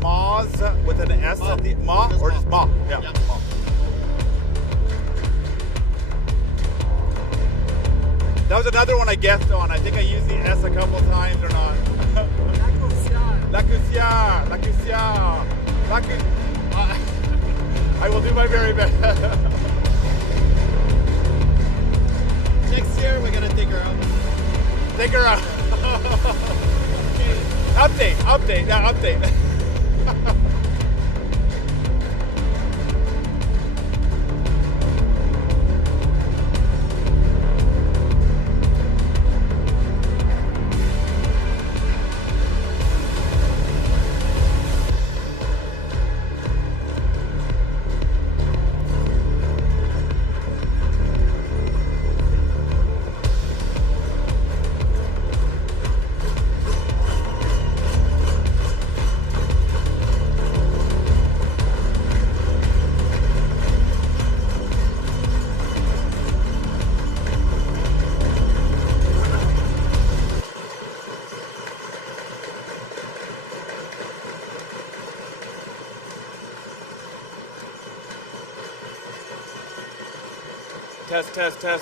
Moz with an S at the Ma or just Ma? Yeah. Yeah. Ma. That was another one I guessed on. I think I used the S a couple times or not. La Cusière. I will do my very best. Next year we're gonna take her out. Take her out. Update. Yeah, update.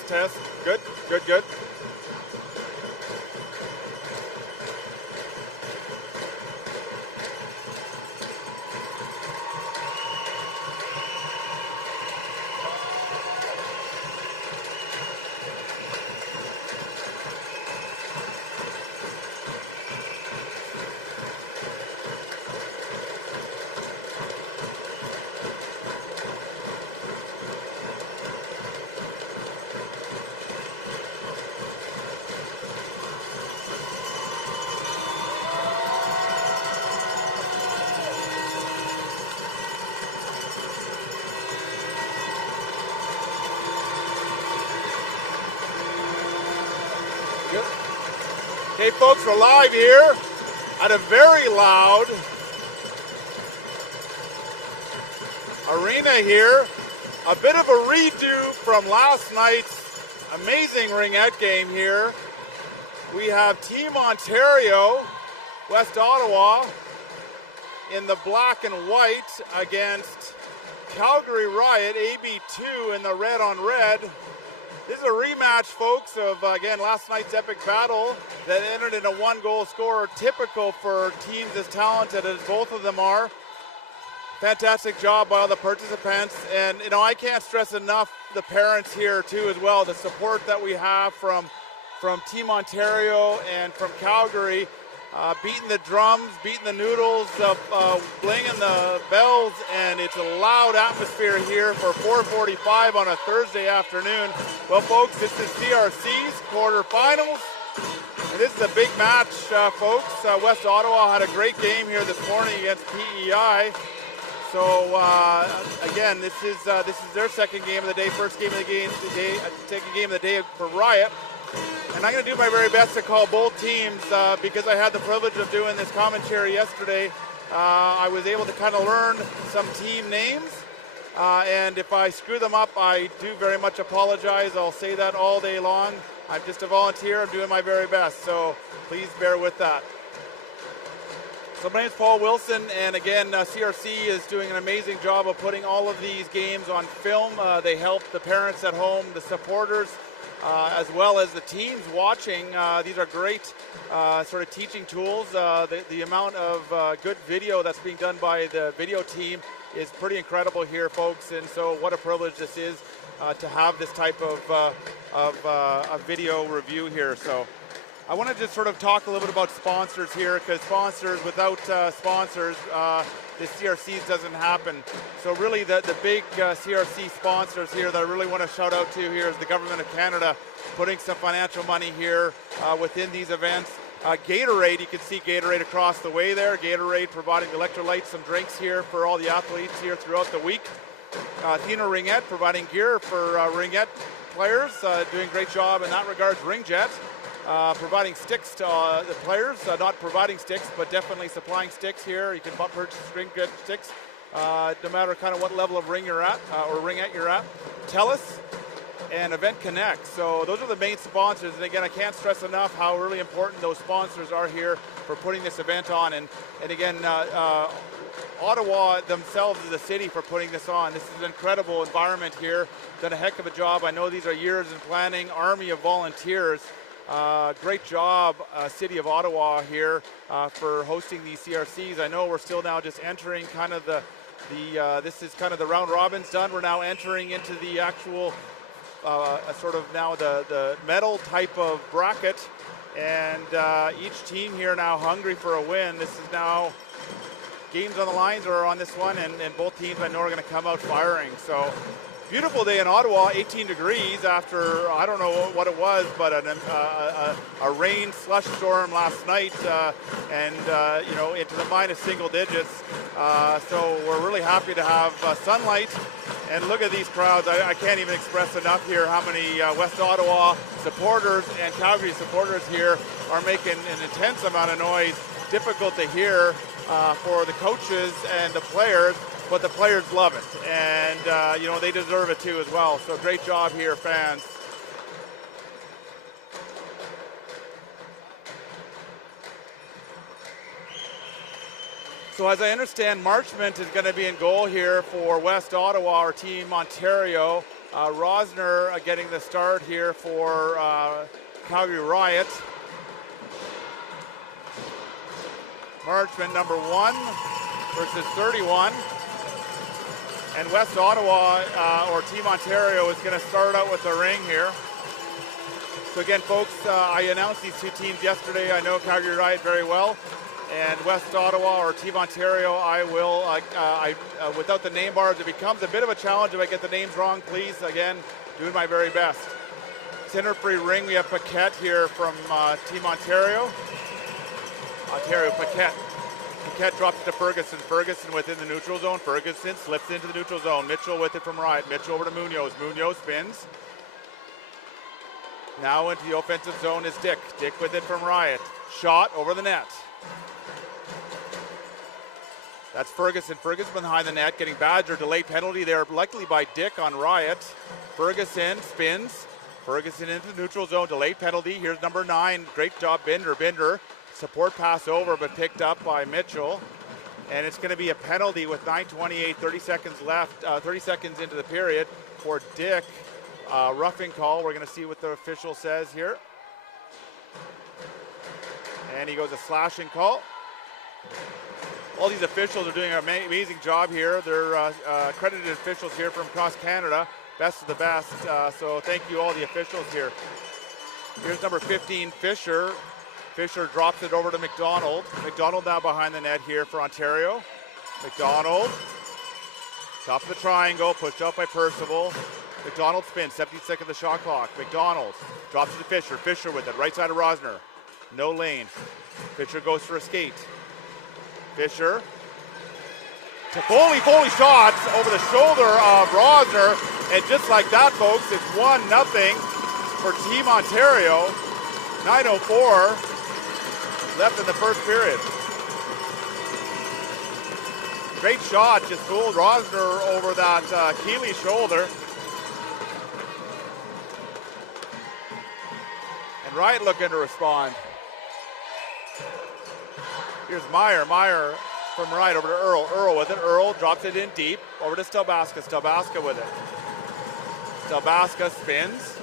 Test. Good. Okay, folks, we're live here at a very loud arena here. A bit of a redo from last night's amazing ringette game here. We have Team Ontario, West Ottawa, in the black and white against Calgary-Riot, AB2 in the red on red. This is a rematch, folks, of, again, last night's epic battle that entered in a one-goal score, typical for teams as talented as both of them are. Fantastic job by all the participants. And, you know, I can't stress enough the parents here, too, as well, the support that we have from Team Ontario and from Calgary, beating the drums, beating the noodles, blinging the bells, and it's a loud atmosphere here for 4:45 on a Thursday afternoon. Well, folks, this is CRC's quarterfinals, and this is a big match, folks. West Ottawa had a great game here this morning against PEI. So again, this is their second game of the day, first game of the game today, second game of the day for Riot. And I'm going to do my very best to call both teams because I had the privilege of doing this commentary yesterday. I was able to kind of learn some team names. And if I screw them up, I do very much apologize. I'll say that all day long. I'm just a volunteer. I'm doing my very best. So please bear with that. So my name is Paul Wilson, and again, CRC is doing an amazing job of putting all of these games on film. They help the parents at home, the supporters, as well as the teams watching. These are great sort of teaching tools. The amount of good video that's being done by the video team is pretty incredible here, folks, and so what a privilege this is to have this type of video review here. So I want to just sort of talk a little bit about sponsors here, because sponsors, without sponsors, this CRCs doesn't happen. So really the big CRC sponsors here that I really want to shout out to here is the Government of Canada, putting some financial money here within these events. Gatorade, you can see Gatorade across the way there. Gatorade providing electrolytes, some drinks here for all the athletes here throughout the week. Athena Ringette providing gear for ringette players, doing a great job in that regards. Ringjet. Providing sticks to the players, not providing sticks, but definitely supplying sticks here. You can purchase ringette sticks, no matter kind of what level of ring you're at, or ringette you're at. TELUS and Event Connect. So those are the main sponsors. And again, I can't stress enough how really important those sponsors are here for putting this event on. And again, Ottawa themselves as a city for putting this on. This is an incredible environment here. Done a heck of a job. I know these are years in planning. Army of volunteers. Great job, City of Ottawa here for hosting these CRCs. I know we're still now just entering kind of this is kind of the round robin's done. We're now entering into the actual sort of now the medal type of bracket. And each team here now hungry for a win. This is now games on the lines are on this one, and both teams I know are going to come out firing. So beautiful day in Ottawa, 18 degrees after, I don't know what it was, but a rain slush storm last night, and you know, into the minus single digits. So we're really happy to have sunlight. And look at these crowds. I can't even express enough here how many West Ottawa supporters and Calgary supporters here are making an intense amount of noise. Difficult to hear for the coaches and the players, but the players love it. And, you know, they deserve it too as well. So great job here, fans. So as I understand, Marchment is going to be in goal here for West Ottawa, or Team Ontario. Rosner getting the start here for Calgary-Riot. Marchment number 1 versus 31. And West Ottawa, or Team Ontario, is going to start out with the ring here. So again, folks, I announced these two teams yesterday. I know Calgary-Riot very well. And West Ottawa, or Team Ontario, I will, without the name bars, it becomes a bit of a challenge if I get the names wrong. Please, again, doing my very best. Center free ring, we have Paquette here from Team Ontario. Paquette. Paquette drops it to Ferguson. Ferguson within the neutral zone. Ferguson slips into the neutral zone. Mitchell with it from Riot. Mitchell over to Munoz. Munoz spins. Now into the offensive zone is Dick. Dick with it from Riot. Shot over the net. That's Ferguson. Ferguson behind the net, getting badgered. Delayed penalty there, likely by Dick on Riot. Ferguson spins. Ferguson into the neutral zone. Delayed penalty. Here's number 9. Great job, Binder. Binder. Support pass over, but picked up by Mitchell. And it's going to be a penalty with 9:28, 30 seconds left, 30 seconds into the period for Dick. Roughing call. We're going to see what the official says here. And he goes a slashing call. All these officials are doing an amazing job here. They're accredited officials here from across Canada. Best of the best. So thank you all the officials here. Here's number 15, Fisher. Fisher drops it over to McDonald. McDonald now behind the net here for Ontario. McDonald. Top of the triangle, pushed out by Percival. McDonald spins, 17th of the shot clock. McDonald drops it to Fisher. Fisher with it, right side of Rosner. No lane. Fisher goes for a skate. Fisher to Foley. Foley shots over the shoulder of Rosner. And just like that, folks, it's 1-0 for Team Ontario. 9:04 left in the first period. Great shot, just fooled Rosner over that Keeley shoulder. And Riot looking to respond. Here's Meyer. Meyer from Riot over to Earl. Earl with it. Earl drops it in deep. Over to Stelbaska. Stelbaska with it. Stelbaska spins.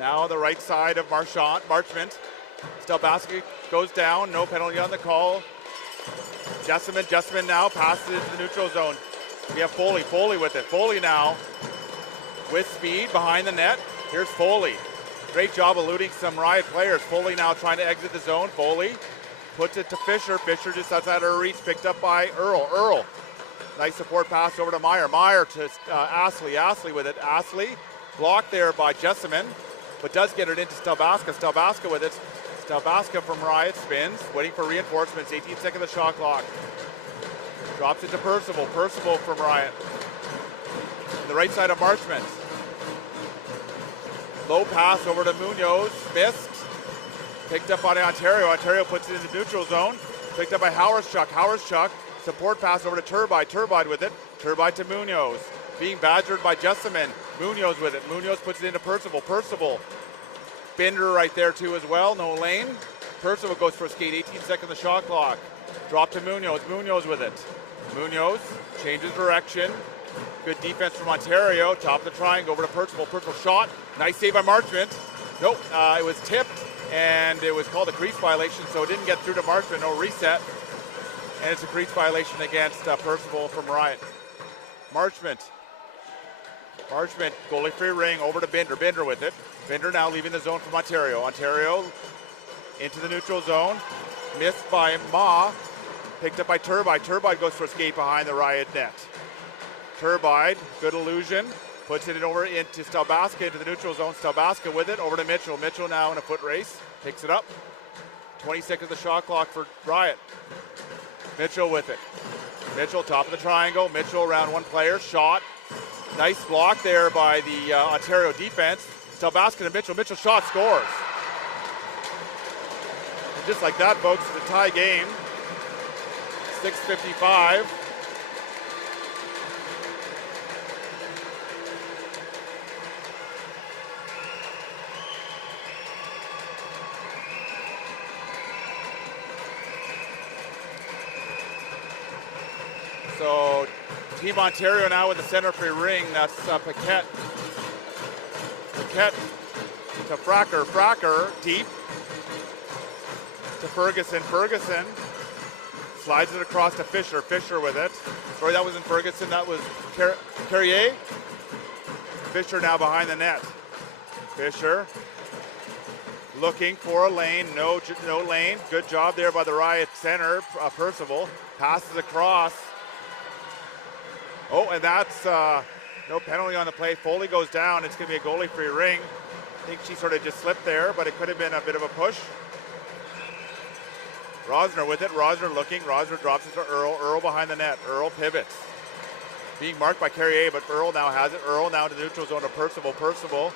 Now on the right side of Marchment. Stelbaska goes down. No penalty on the call. Jessamine now passes it into the neutral zone. We have Foley. Foley with it. Foley now with speed behind the net. Here's Foley. Great job eluding some Riot players. Foley now trying to exit the zone. Foley puts it to Fisher. Fisher just outside her reach, picked up by Earl. Earl, nice support pass over to Meyer. Meyer to Astley. Astley with it. Astley blocked there by Jessamine, but does get it into Stelbaska. Stelbaska with it. Stelbaska from Riot spins, waiting for reinforcements. 18th second of the shot clock. Drops it to Percival. Percival from Riot. On the right side of Marchment. Low pass over to Munoz, missed. Picked up by Ontario. Ontario puts it in the neutral zone. Picked up by Howarschuk. Howarschuk, support pass over to Turbide. Turbide with it. Turbide to Munoz. Being badgered by Jessamine. Munoz with it. Munoz puts it into Percival. Percival. Binder right there too as well. No lane. Percival goes for a skate, 18 seconds the shot clock. Drop to Munoz, Munoz with it. Munoz changes direction. Good defense from Ontario. Top of the triangle over to Percival. Percival shot. Nice save by Marchment. Nope, it was tipped and it was called a crease violation, so it didn't get through to Marchment. No reset. And it's a crease violation against Percival from Riot. Marchment, goalie free ring over to Binder. Binder with it. Binder now leaving the zone from Ontario. Ontario into the neutral zone. Missed by Ma. Picked up by Turbide. Turbide goes for a skate behind the Riot net. Turbide, good illusion. Puts it over into Stelbaska into the neutral zone. Stelbaska with it over to Mitchell. Mitchell now in a foot race. Picks it up. 20 seconds the shot clock for Riot. Mitchell with it. Mitchell top of the triangle. Mitchell around one player. Shot. Nice block there by the Ontario defense. Stelbaska to Mitchell. Mitchell shot, scores. And just like that, folks, it's a tie game. 6:55. So Team Ontario now with the center free ring. That's Paquette. Paquette to Fracker. Fracker deep to Ferguson. Ferguson slides it across to Fisher. Fisher with it. Sorry, that wasn't Ferguson. That was Carrier. Fisher now behind the net. Fisher looking for a lane. No lane. Good job there by the Riot center. Percival passes across. Oh, and that's no penalty on the play. Foley goes down. It's going to be a goalie free ring. I think she sort of just slipped there, but it could have been a bit of a push. Rosner with it. Rosner looking. Rosner drops it to Earl. Earl behind the net. Earl pivots. Being marked by Carrier, but Earl now has it. Earl now to the neutral zone to Percival. Percival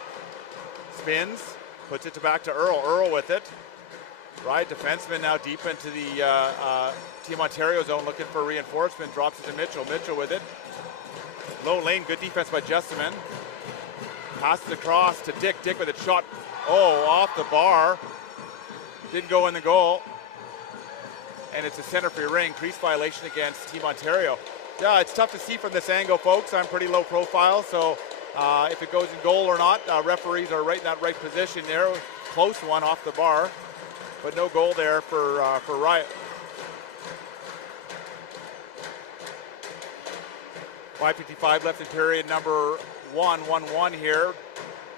spins. Puts it back to Earl. Earl with it. Riot defenseman now deep into the Team Ontario zone looking for reinforcement. Drops it to Mitchell. Mitchell with it. Low lane, good defense by Jesseman. Passes across to Dick. Dick with a shot. Oh, off the bar. Didn't go in the goal. And it's a center free ring. Crease violation against Team Ontario. Yeah, it's tough to see from this angle, folks. I'm pretty low profile, so if it goes in goal or not, referees are right in that right position there. Close one off the bar, but no goal there for Riot. 5:55 left in period number 1-1-1 here.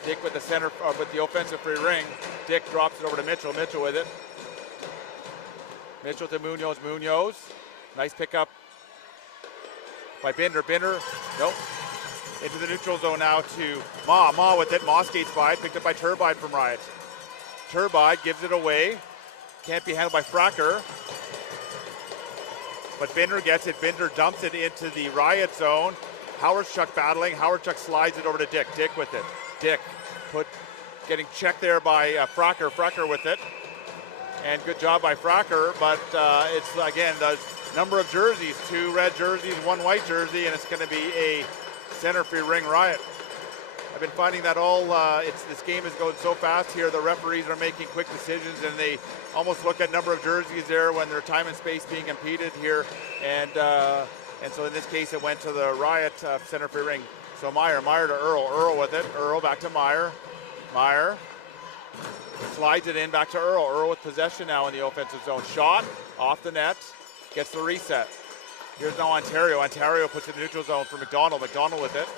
Dick with the center, with the offensive free ring. Dick drops it over to Mitchell. Mitchell with it. Mitchell to Munoz. Munoz. Nice pickup by Binder. Binder. Nope. Into the neutral zone now to Ma. Ma with it. Ma skates by. Picked up by Turbide from Riot. Turbide gives it away. Can't be handled by Fracker. But Binder gets it. Binder dumps it into the Riot zone. Howardchuk battling. Howardchuk slides it over to Dick. Dick with it. Dick getting checked there by Fracker. Fracker with it. And good job by Fracker. But it's, again, the number of jerseys. 2 red jerseys, 1 white jersey, and it's going to be a center free ring Riot. I've been finding that this game is going so fast here. The referees are making quick decisions, and they almost look at number of jerseys there when there's time and space being impeded here. And so in this case, it went to the Riot center free ring. So Meyer to Earl. Earl with it. Earl back to Meyer. Meyer slides it in back to Earl. Earl with possession now in the offensive zone. Shot off the net. Gets the reset. Here's now Ontario. Ontario puts it in the neutral zone for McDonald. McDonald with it.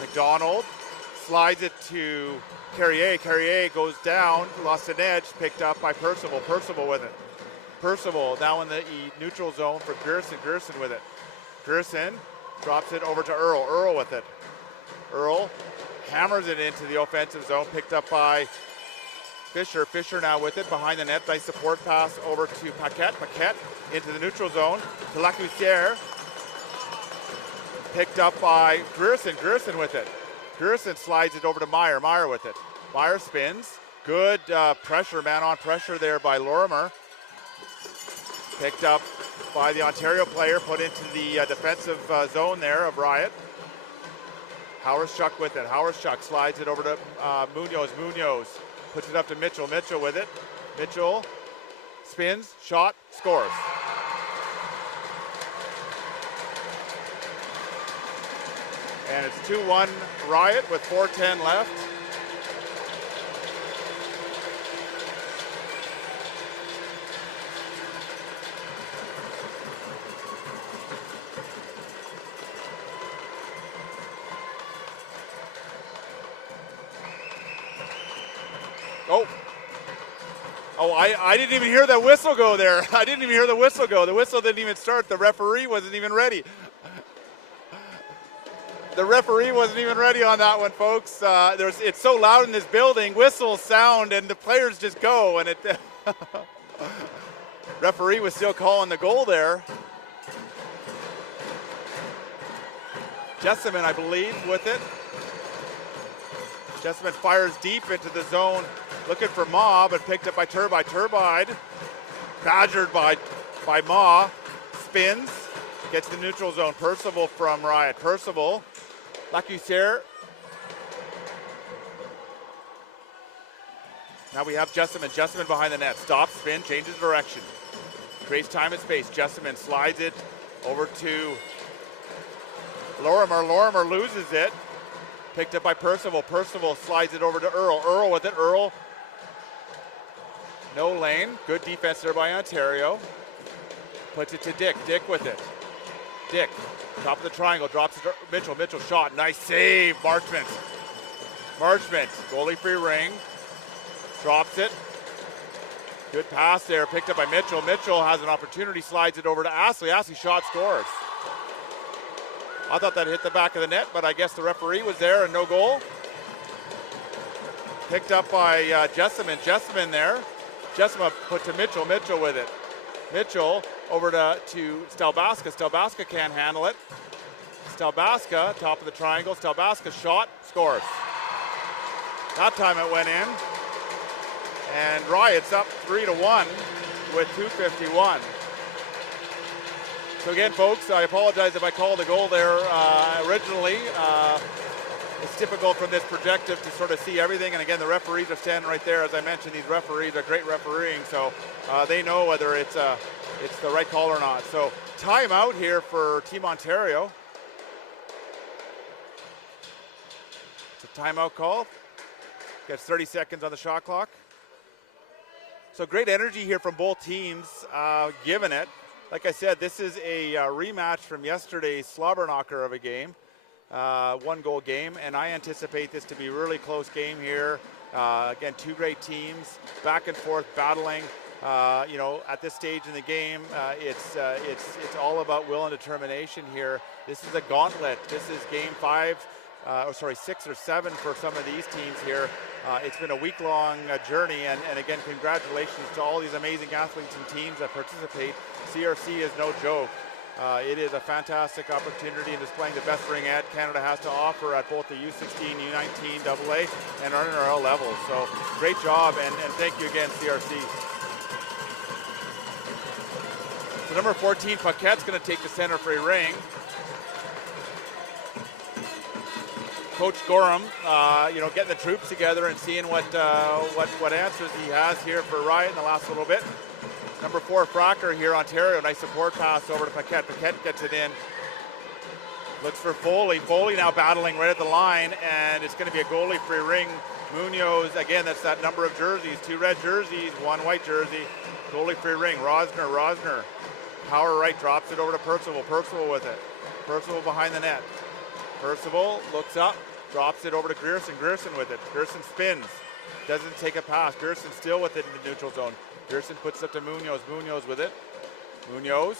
McDonald slides it to Carrier. Carrier goes down, lost an edge, picked up by Percival. Percival with it. Percival now in the neutral zone for Grierson. Grierson with it. Grierson drops it over to Earl. Earl with it. Earl hammers it into the offensive zone, picked up by Fisher. Fisher now with it behind the net. Nice support pass over to Paquette. Paquette into the neutral zone to Lacussiere. Picked up by Grierson. Grierson with it. Grierson slides it over to Meyer. Meyer with it. Meyer spins. Good pressure, man-on pressure there by Lorimer. Picked up by the Ontario player, put into the defensive zone there of Riot. Howardchuk with it. Howardchuk slides it over to Munoz. Munoz puts it up to Mitchell. Mitchell with it. Mitchell spins, shot, scores. And it's 2-1 Riot with 4:10 left. Oh, I didn't even hear the whistle go there. I didn't even hear the whistle go. The whistle didn't even start. The referee wasn't even ready. The referee wasn't even ready on that one, folks. It's so loud in this building. Whistles sound and the players just go. And it referee was still calling the goal there. Jessamine, I believe, with it. Jessamine fires deep into the zone. Looking for Ma, but picked up by Turbide. Turbide, badgered by Ma, spins, gets the neutral zone. Percival from Riot. Percival, Lacussiere. Now we have Jessamine. Jessamine behind the net. Stops, spin, changes direction. Creates time and space. Jessamine slides it over to Lorimer. Lorimer loses it. Picked up by Percival. Percival slides it over to Earl. Earl with it. Earl. No lane. Good defense there by Ontario. Puts it to Dick. Dick with it. Dick. Top of the triangle. Drops it to Mitchell. Mitchell shot. Nice save. Marchment. Marchment. Goalie free ring. Drops it. Good pass there. Picked up by Mitchell. Mitchell has an opportunity. Slides it over to Astley. Astley shot, scores. I thought that hit the back of the net, but I guess the referee was there and no goal. Picked up by Jessamine. Jessamine there. Jessamine put to Mitchell. Mitchell with it. Mitchell over to Stelbaska. Stelbaska can't handle it. Stelbaska, top of the triangle. Stelbaska shot, scores. That time it went in. And Riot's up 3-1 with 2:51. So again, folks, I apologize if I called a goal there originally. It's difficult from this projective to sort of see everything. And again, the referees are standing right there. As I mentioned, these referees are great refereeing, so they know whether it's the right call or not. So timeout here for Team Ontario. It's a timeout call. Gets 30 seconds on the shot clock. So great energy here from both teams, given it. Like I said, this is a rematch from yesterday's slobber knocker of a game. One-goal game, and I anticipate this to be a really close game here. Again, two great teams, back and forth battling. At this stage in the game, it's all about will and determination here. This is a gauntlet. This is game 6 or 7 for some of these teams here. It's been a week-long journey, and again, congratulations to all these amazing athletes and teams that participate. CRC is no joke. It is a fantastic opportunity in displaying the best ring ed Canada has to offer at both the U16, U19 AA, and NRL levels. So great job, and thank you again, CRC. So number 14, Paquette's going to take the center free ring. Coach Gorham, getting the troops together and seeing what answers he has here for Riot in the last little bit. Number 4, Fracker here, Ontario. Nice support pass over to Paquette. Paquette gets it in. Looks for Foley. Foley now battling right at the line, and it's going to be a goalie free ring. Munoz, again, that's that number of jerseys. 2 red jerseys, 1 white jersey. Goalie free ring. Rosner. Power right, drops it over to Percival. Percival with it. Percival behind the net. Percival looks up, drops it over to Grierson. Grierson with it. Grierson spins. Doesn't take a pass. Grierson still with it in the neutral zone. Grierson puts it up to Munoz. Munoz with it. Munoz.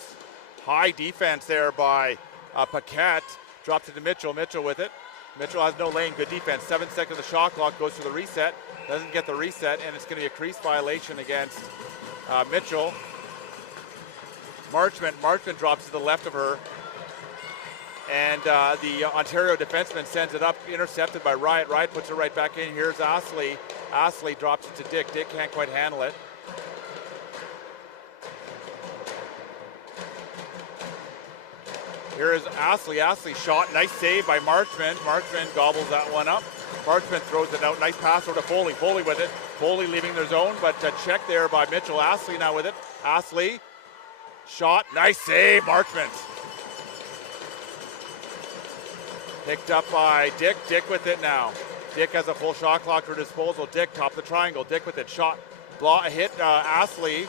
High defense there by Paquette. Drops it to Mitchell. Mitchell with it. Mitchell has no lane. Good defense. 7 seconds of the shot clock. Goes to the reset. Doesn't get the reset, and it's going to be a crease violation against Mitchell. Marchment drops to the left of her. And the Ontario defenseman sends it up, intercepted by Riot. Riot puts it right back in. Here's Astley. Astley drops it to Dick. Dick can't quite handle it. Here is Astley. Astley shot. Nice save by Marchment. Marchment gobbles that one up. Marchman throws it out. Nice pass over to Foley. Foley with it. Foley leaving their zone, but check there by Mitchell. Astley now with it. Astley. Shot. Nice save, Marchman. Picked up by Dick. Dick with it now. Dick has a full shot clock for disposal. Dick, top of the triangle. Dick with it. Shot. Hit Astley.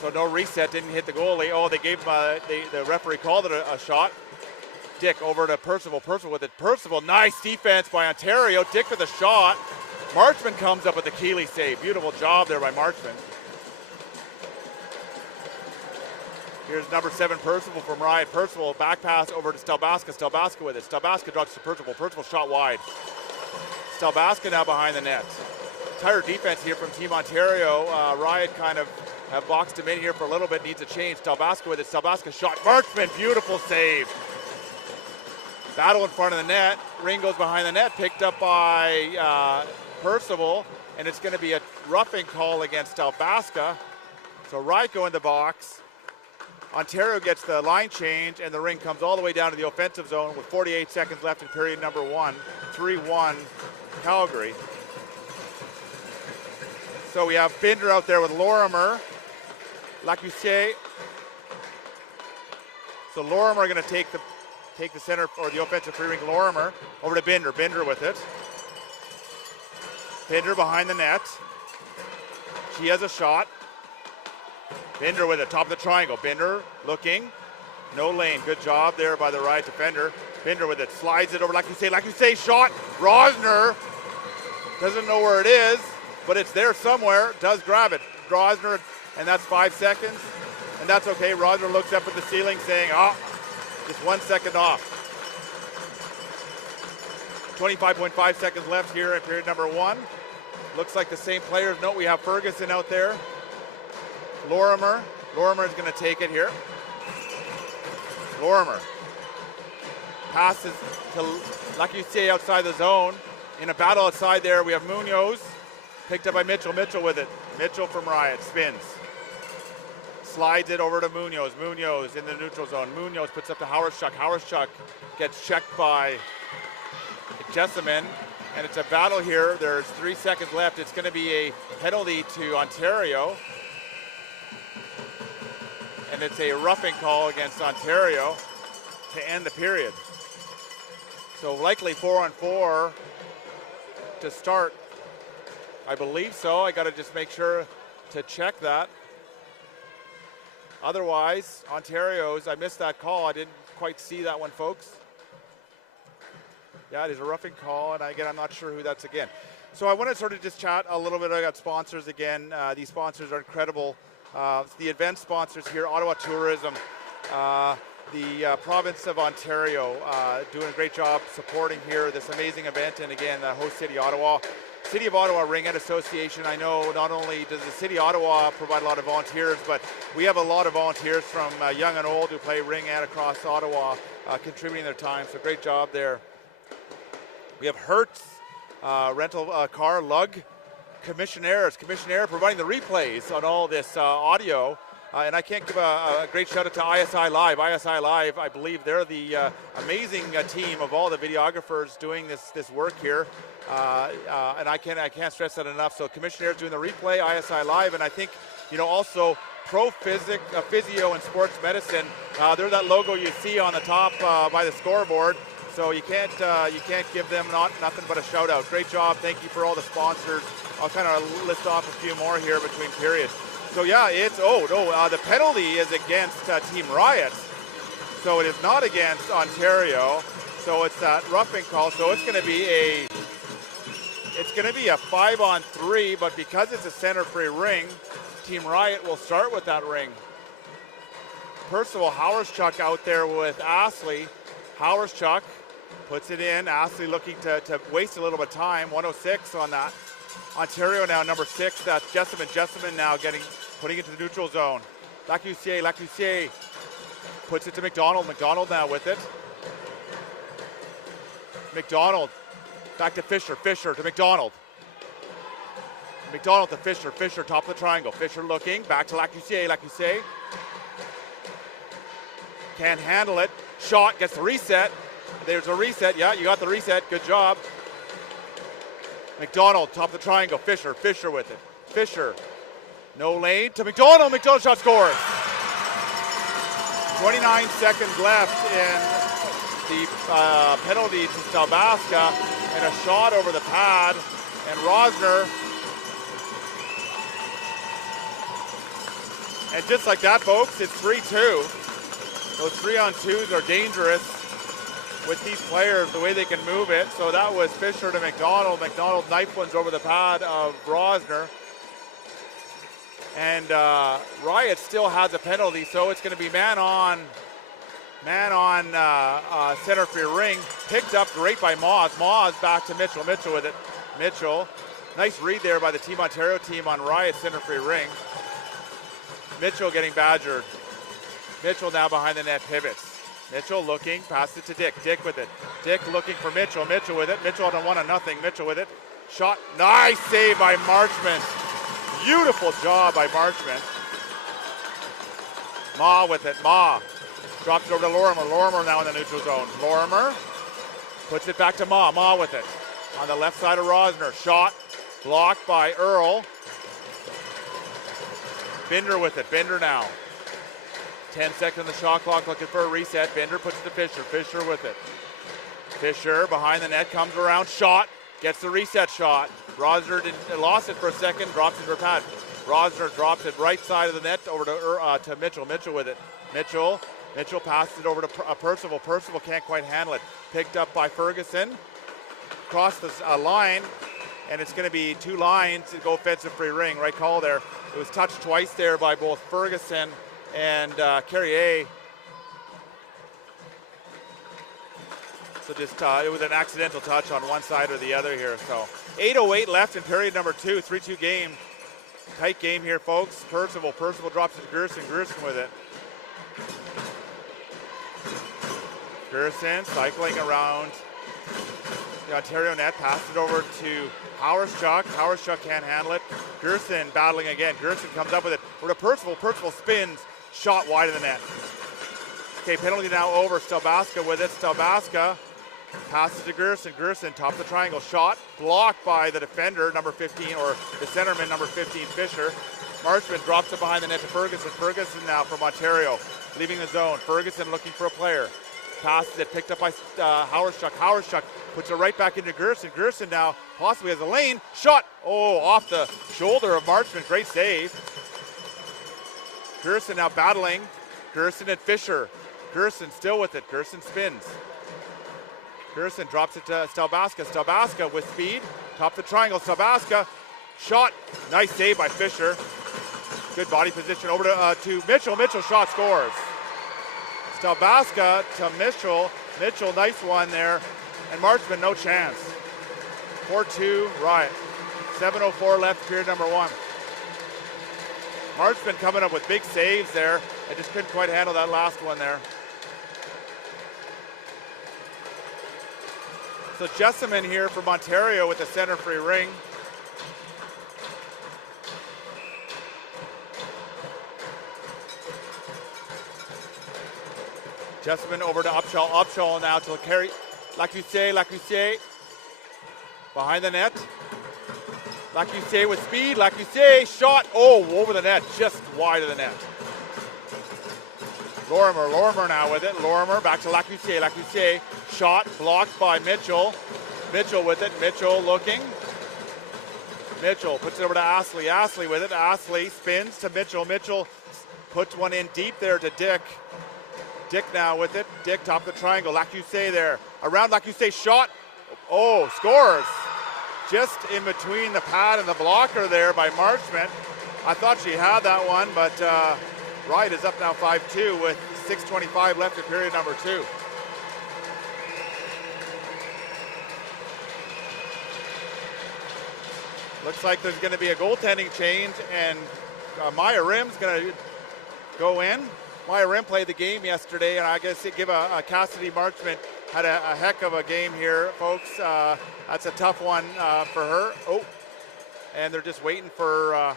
So no reset. Didn't hit the goalie. Oh, they gave him the referee called it a shot. Dick over to Percival. Percival with it. Percival, nice defense by Ontario. Dick with a shot. Marchman comes up with the Keeley save. Beautiful job there by Marchman. Here's number 7, Percival from Riot. Percival, back pass over to Stelbaska. Stelbaska with it. Stelbaska drops to Percival. Percival shot wide. Stelbaska now behind the net. Entire defense here from Team Ontario. Riot kind of have boxed him in here for a little bit. Needs a change. Stelbaska with it. Stelbaska shot. Marchman, beautiful save. Battle in front of the net. Ring goes behind the net. Picked up by Percival. And it's going to be a roughing call against Stelbaska. So Riot go in the box. Ontario gets the line change, and the ring comes all the way down to the offensive zone with 48 seconds left in period number 1. 3-1 Calgary. So we have Binder out there with Lorimer. Lacussier. So Lorimer going to take the center or the offensive free ring. Lorimer over to Binder. Binder with it. Binder behind the net. She has a shot. Binder with it, top of the triangle. Binder looking, no lane. Good job there by the Riot defender. Binder with it, slides it over. Lacussier shot. Rosner doesn't know where it is, but it's there somewhere. Does grab it. Rosner, and that's 5 seconds, and that's okay. Rosner looks up at the ceiling, saying, "Oh, just 1 second off." 25.5 seconds left here in period number 1. Looks like the same players. Note we have Ferguson out there. Lorimer is going to take it here. Lorimer passes to Lacussier outside the zone. In a battle outside there, we have Munoz. Picked up by Mitchell. Mitchell with it. Mitchell from Riot spins. Slides it over to Munoz. Munoz in the neutral zone. Munoz puts up to Howardchuk. Howardchuk gets checked by Jessamine. And it's a battle here. There's 3 seconds left. It's going to be a penalty to Ontario. And it's a roughing call against Ontario to end the period. So likely 4-on-4 to start. I believe so. I got to just make sure to check that. Otherwise, Ontario's, I missed that call. I didn't quite see that one, folks. Yeah, it is a roughing call, and again, I'm not sure who that's again. So I want to sort of just chat a little bit. I got sponsors again. These sponsors are incredible. The event sponsors here, Ottawa Tourism, the province of Ontario, doing a great job supporting here this amazing event, and again, the host city, Ottawa. City of Ottawa Ringette Association, I know not only does the City of Ottawa provide a lot of volunteers, but we have a lot of volunteers from young and old who play ringette across Ottawa, contributing their time, so great job there. We have Hertz, rental car, Lug, Commissionaire providing the replays on all this audio. And I can't give a great shout out to ISI Live. ISI Live, I believe they're the amazing team of all the videographers doing this work here. And I can't stress that enough. So Commissionaire's doing the replay, ISI Live, and I think, also Pro Physio and Sports Medicine. They're that logo you see on the top by the scoreboard. So you can't give them nothing but a shout out. Great job. Thank you for all the sponsors. I'll kind of list off a few more here between periods. So yeah, the penalty is against Team Riot. So it is not against Ontario. So it's that roughing call. So it's going to be a 5-on-3, but because it's a center free ring, Team Riot will start with that ring. Percival Howardchuk out there with Astley. Howardchuk puts it in. Astley looking to waste a little bit of time. 106 on that. Ontario now number 6. That's Jessamine. Jessamine now putting it to the neutral zone. Lacussier puts it to McDonald. McDonald now with it. McDonald back to Fisher. Fisher to McDonald. McDonald to Fisher. Fisher top of the triangle. Fisher looking back to Lacussier. Lacussier can't handle it. Shot gets the reset. There's a reset. Yeah, you got the reset. Good job. McDonald, top of the triangle. Fisher with it. Fisher, no lane to McDonald. McDonald shot scores. 29 seconds left in the penalty to Stalbaska, and a shot over the pad, and Rosner. And just like that, folks, it's 3-2. Those 3-on-2s are dangerous with these players, the way they can move it. So that was Fisher to McDonald. McDonald knife ones over the pad of Rosner. And Riot still has a penalty, so it's going to be man on center for Ring. Picked up great by Moz. Moz back to Mitchell. Mitchell with it. Mitchell. Nice read there by the Team Ontario team on Riot center for Ring. Mitchell getting badgered. Mitchell now behind the net pivots. Mitchell looking, passed it to Dick. Dick with it. Dick looking for Mitchell. Mitchell with it. Mitchell on a 1-0. Mitchell with it. Shot. Nice save by Marchment. Beautiful job by Marchment. Ma with it. Ma drops it over to Lorimer. Lorimer now in the neutral zone. Lorimer puts it back to Ma. Ma with it. On the left side of Rosner. Shot. Blocked by Earl. Binder with it. Binder now. 10 seconds on the shot clock, looking for a reset. Binder puts it to Fisher. Fisher with it. Fisher behind the net, comes around. Shot. Gets the reset shot. Rosner lost it for a second. Drops it for a pad. Rosner drops it right side of the net over to Mitchell. Mitchell with it. Mitchell passes it over to Percival. Percival can't quite handle it. Picked up by Ferguson. Across the line. And it's going to be 2 lines to go offensive free Ring. Right call there. It was touched twice there by both Ferguson and Carrier. So just it was an accidental touch on one side or the other here. So 8:08 left in period number 2. 3-2 game. Tight game here, folks. Percival drops it to Gerson. Gerson with it. Gerson cycling around the Ontario net. Passed it over to Howerschuk. Howerschuk can't handle it. Gerson battling again. Gerson comes up with it. Over to Percival. Percival spins. Shot wide of the net. Okay, penalty now over. Stalbaska with it. Stalbaska passes to Gerson. Gerson, top of the triangle. Shot blocked by the defender, number 15, or the centerman, number 15, Fisher. Marchment drops it behind the net to Ferguson. Ferguson now from Ontario, leaving the zone. Ferguson looking for a player. Passes it, picked up by Howerschuk. Howerschuk puts it right back into Gerson. Gerson now possibly has a lane. Shot! Oh, off the shoulder of Marchment. Great save. Gerson now battling. Gerson and Fisher. Gerson still with it. Gerson spins. Gerson drops it to Stalbaska. Stalbaska with speed. Top the triangle. Stalbaska. Shot. Nice save by Fisher. Good body position. Over to Mitchell. Mitchell shot scores. Stalbaska to Mitchell. Mitchell, nice one there. And Marchman, no chance. 4-2 Riot. 7:04 left, period number 1. Marchman coming up with big saves there. I just couldn't quite handle that last one there. So Jessamine here from Ontario with the center free Ring. Jessamine over to Upshaw. Upshaw now to carry. Lacusse. Behind the net. Lacusse with speed. Lacusse shot. Oh, over the net. Just wide of the net. Lorimer now with it. Lorimer back to Lacusse. Lacusse shot blocked by Mitchell. Mitchell with it. Mitchell looking. Mitchell puts it over to Astley. Astley with it. Astley spins to Mitchell. Mitchell puts one in deep there to Dick. Dick now with it. Dick top of the triangle. Lacusse there. Around Lacusse shot. Oh, scores. Just in between the pad and the blocker there by Marchment. I thought she had that one, but Riot is up now 5-2 with 6:25 left in period number 2. Looks like there's going to be a goaltending change, and Maya Rim's going to go in. Maya Rim played the game yesterday, and I guess give a Cassidy Marchment had a heck of a game here, folks. That's a tough one for her. Oh, and they're just waiting for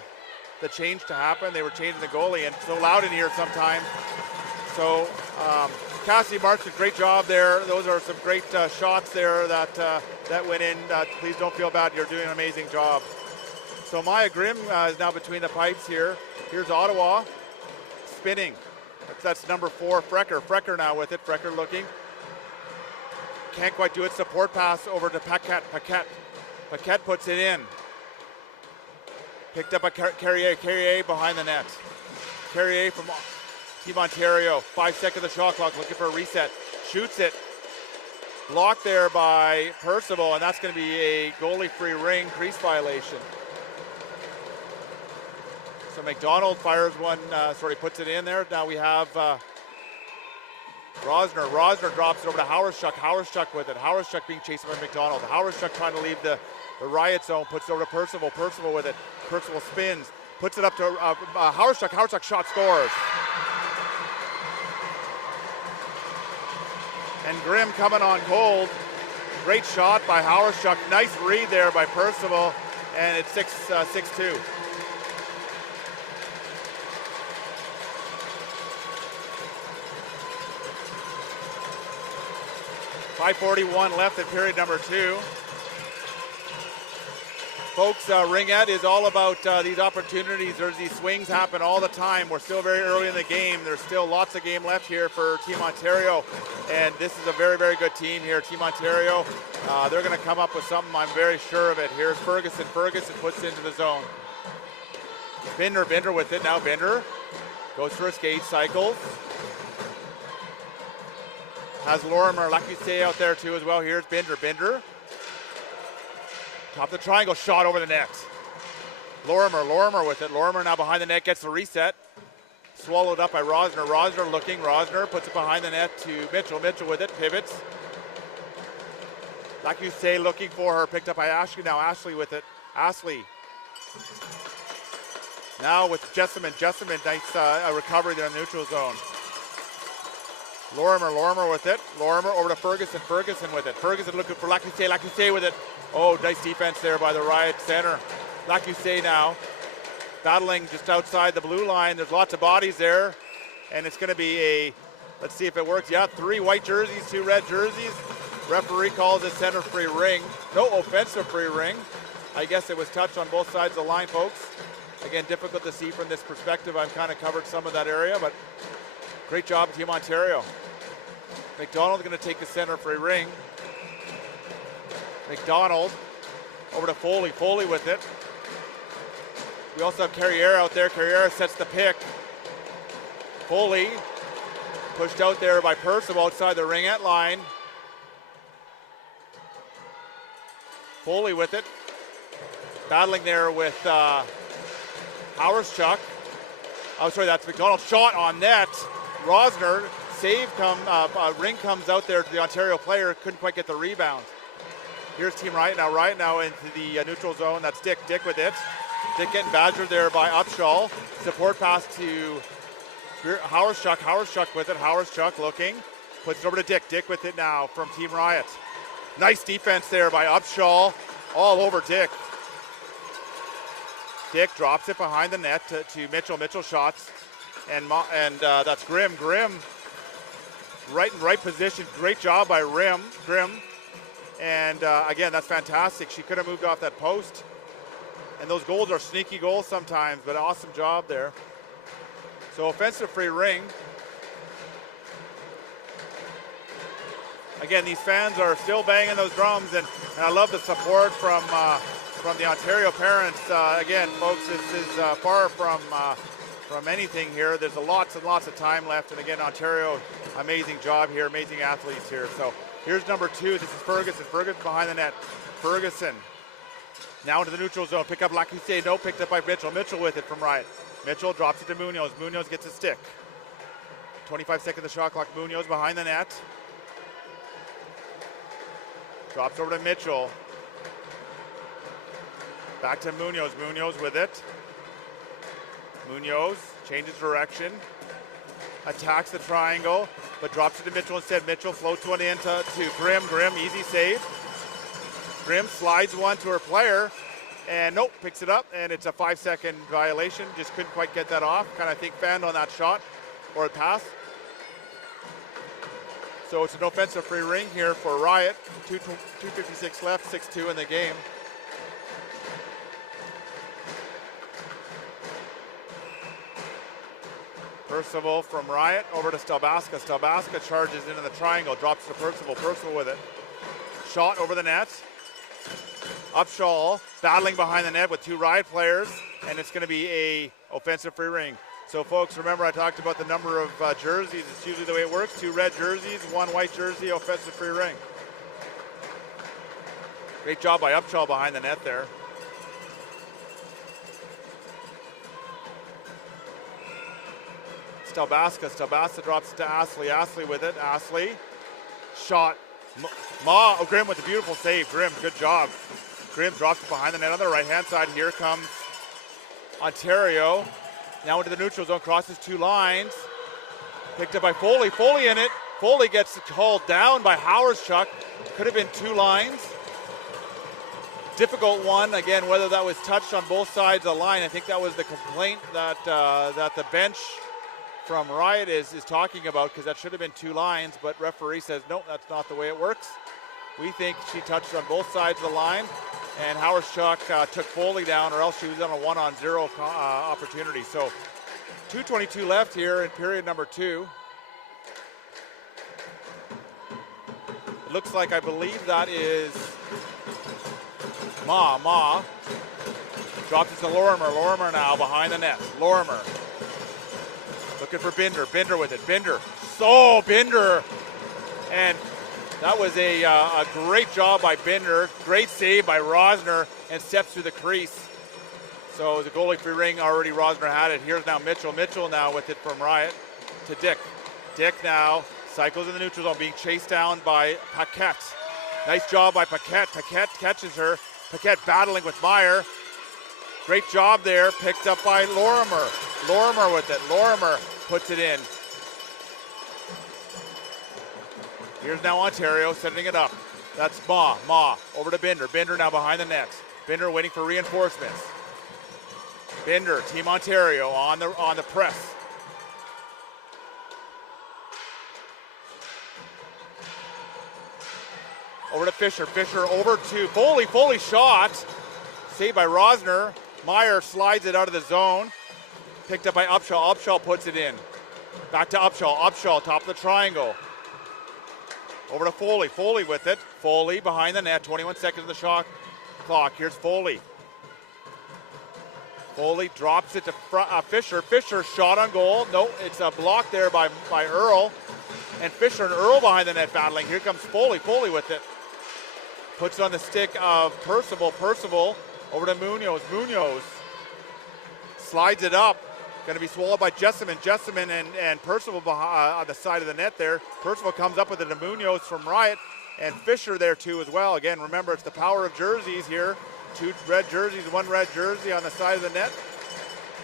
the change to happen. They were changing the goalie, and it's so loud in here sometimes. So Cassie Marks, great job there. Those are some great shots there that went in. Please don't feel bad. You're doing an amazing job. So Maya Grimm is now between the pipes here. Here's Ottawa spinning. That's number 4, Frecker. Frecker now with it. Frecker looking. Can't quite do it. Support pass over to Paquette. Paquette puts it in. Picked up by Carrier. Carrier behind the net. Carrier from Team Ontario. 5 seconds of the shot clock. Looking for a reset. Shoots it. Blocked there by Percival, and that's going to be a goalie-free ring crease violation. So McDonald fires one, puts it in there. Now we have Rosner. Rosner drops it over to Howardchuk. Howardchuk with it. Howardchuk being chased by McDonald. Howardchuk trying to leave the Riot zone. Puts it over to Percival. Percival with it. Percival spins. Puts it up to Howardchuk. Howardchuk shot scores. And Grimm coming on cold. Great shot by Howardchuk. Nice read there by Percival. And it's 6-2. 5:41 left in period number 2. Folks, Ringette is all about these opportunities. There's these swings happen all the time. We're still very early in the game. There's still lots of game left here for Team Ontario. And this is a very, very good team here. Team Ontario, they're going to come up with something. I'm very sure of it. Here's Ferguson. Ferguson puts it into the zone. Binder with it. Now Binder goes for a skate, cycles. Has Lorimer, Lacusé out there too as well. Here's Binder. Top of the triangle, shot over the net. Lorimer with it. Lorimer now behind the net, gets the reset. Swallowed up by Rosner. Rosner looking. Rosner puts it behind the net to Mitchell. Mitchell with it, pivots. Lacusé looking for her, picked up by Ashley now. Ashley with it. Ashley. Now with Jessamine. Jessamine, nice recovery there in the neutral zone. Lorimer with it. Lorimer over to Ferguson. Ferguson with it. Ferguson looking for Lacusé. Lacusé with it. Oh, nice defense there by the Riot center. Lacusé now battling just outside the blue line. There's lots of bodies there. And it's going to be let's see if it works. Yeah, 3 white jerseys, 2 red jerseys. Referee calls it center free ring. No offensive free ring. I guess it was touched on both sides of the line, folks. Again, difficult to see from this perspective. I've kind of covered some of that area, but great job, Team Ontario. McDonald's going to take the center free ring. McDonald over to Foley. Foley with it. We also have Carrier out there. Carrier sets the pick. Foley pushed out there by Percival outside the ringette line. Foley with it. Battling there with Howardchuk. Oh, sorry, that's McDonald. Shot on net. Rosner. Save Rink comes out there to the Ontario player, couldn't quite get the rebound. Here's Team Riot now into the neutral zone. That's Dick with it. Dick getting badgered there by Upshaw. Support pass to Howardchuk. Howardchuk with it. Howardchuk looking. Puts it over to Dick. Dick with it now from Team Riot. Nice defense there by Upshaw. All over Dick. Dick drops it behind the net to Mitchell. Mitchell shots. And that's Grimm. Grimm right position. Great job by Grimm. And again, that's fantastic. She could have moved off that post. And those goals are sneaky goals sometimes, but awesome job there. So offensive free ring. Again, these fans are still banging those drums, and I love the support from the Ontario parents. Again, folks, this is far from anything here. There's lots and lots of time left, and again, Ontario, amazing job here, amazing athletes here. So here's number 2. This is Ferguson. Ferguson behind the net. Ferguson now into the neutral zone. Pick up Lacusé. No, picked up by Mitchell. Mitchell with it from Riot. Mitchell drops it to Munoz. Munoz gets a stick. 25 seconds of the shot clock. Munoz behind the net. Drops over to Mitchell. Back to Munoz. Munoz with it. Munoz changes direction. Attacks the triangle, but drops it to Mitchell instead. Mitchell floats one in to Grimm. Grimm, easy save. Grimm slides one to her player, and nope, picks it up, and it's a 5-second violation. Just couldn't quite get that off. Kind of think fanned on that shot or a pass. So it's an offensive free ring here for Riot. 2:56 left, 6-2 in the game. Percival from Riot over to Stelbaska. Stelbaska charges into the triangle, drops to Percival. Percival with it. Shot over the net. Upshaw battling behind the net with two Riot players, and it's going to be a offensive free ring. So folks, remember I talked about the number of jerseys. It's usually the way it works. 2 red jerseys, 1 white jersey, offensive free ring. Great job by Upshaw behind the net there. Stelbaska drops it to Astley. Astley with it. Astley. Shot. Grimm with a beautiful save. Grimm, good job. Grimm drops it behind the net on the right-hand side. Here comes Ontario. Now into the neutral zone, crosses 2 lines. Picked up by Foley. Foley in it. Foley gets hauled down by Howardschuk. Could have been 2 lines. Difficult one. Again, whether that was touched on both sides of the line. I think that was the complaint that the bench from Riot is talking about, because that should have been 2 lines, but referee says, no, that's not the way it works. We think she touched on both sides of the line, and Howardschuk took Foley down, or else she was on a 1-on-0 opportunity. So 2:22 left here in period number 2. It looks like, I believe that is Ma. Drops it to Lorimer. Lorimer now behind the net. Lorimer. Looking for Binder. Binder with it. Binder. Binder. And that was a great job by Binder. Great save by Rosner, and steps through the crease. So the goalie free ring already, Rosner had it. Here's now Mitchell. Mitchell now with it from Riot to Dick. Dick now cycles in the neutral zone, being chased down by Paquette. Nice job by Paquette. Paquette catches her. Paquette battling with Meyer. Great job there, picked up by Lorimer. Lorimer with it. Lorimer puts it in. Here's now Ontario setting it up. That's Ma over to Binder. Binder now behind the net. Binder waiting for reinforcements. Binder, Team Ontario on the press. Over to Fisher. Fisher over to Foley. Foley shot. Saved by Rosner. Meyer slides it out of the zone. Picked up by Upshaw. Upshaw puts it in. Back to Upshaw. Upshaw, top of the triangle. Over to Foley. Foley with it. Foley behind the net. 21 seconds of the shot clock. Here's Foley. Foley drops it to Fisher. Fisher shot on goal. No, it's a block there by Earl. And Fisher and Earl behind the net battling. Here comes Foley. Foley with it. Puts it on the stick of Percival. Percival over to Munoz. Munoz slides it up. Going to be swallowed by Jessamine. Jessamine and Percival on the side of the net there. Percival comes up with it to Munoz from Riot. And Fisher there too as well. Again, remember, it's the power of jerseys here. 2 red jerseys, 1 red jersey on the side of the net.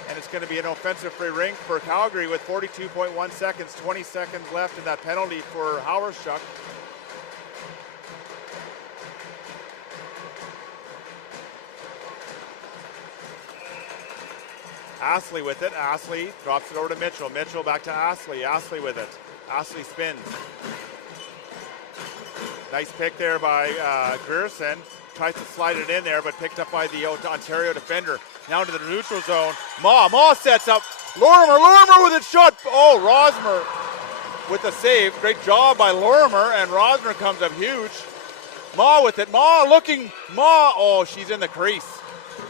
And it's going to be an offensive free ring for Calgary with 42.1 seconds, 20 seconds left in that penalty for Howardschuk. Astley with it. Astley drops it over to Mitchell. Mitchell back to Astley. Astley with it. Astley spins. Nice pick there by Grierson. Tries to slide it in there, but picked up by the Ontario defender. Now into the neutral zone. Ma sets up. Lorimer with a shot. Oh, Rosmer with the save. Great job by Lorimer, and Rosner comes up huge. Ma with it. Ma looking. Oh, she's in the crease.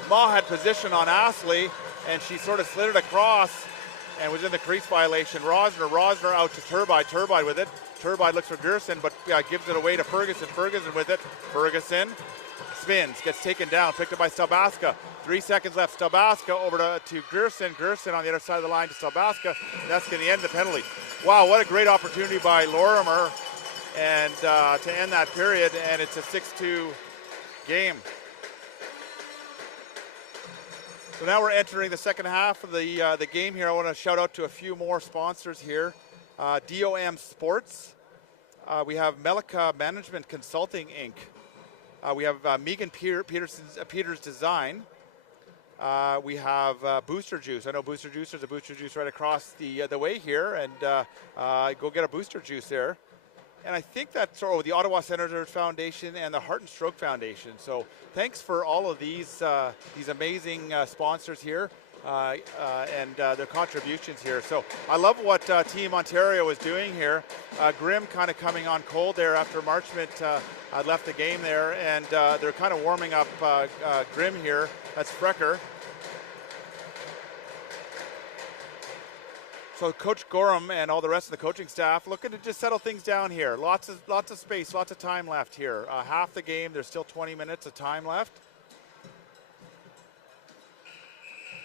Ma had position on Astley, and she sort of slid it across and was in the crease violation. Rosner out to Turbide. Turbide with it. Turbide looks for Grierson, but gives it away to Ferguson. Ferguson with it. Ferguson spins, gets taken down, picked up by Stelbaska. 3 seconds left. Stelbaska over to Grierson. Grierson on the other side of the line to Stelbaska. That's going to end the penalty. Wow, what a great opportunity by Lorimer, and to end that period, and it's a 6-2 game. So now we're entering the second half of the game here. I want to shout out to a few more sponsors here. DOM Sports. We have Melika Management Consulting, Inc. We have Megan Peters Design. We have Booster Juice. I know Booster Juice. There's a Booster Juice right across the way here, and go get a Booster Juice there. and I think that's the Ottawa Senators Foundation and the Heart and Stroke Foundation. So thanks for all of these amazing sponsors here and their contributions here. So I love what Team Ontario is doing here. Grimm kind of coming on cold there after Marchment left the game there, and they're kind of warming up Grimm here. That's Frecker. So Coach Gorham and all the rest of the coaching staff looking to just settle things down here. Lots of space, lots of time left here. Half the game, there's still 20 minutes of time left.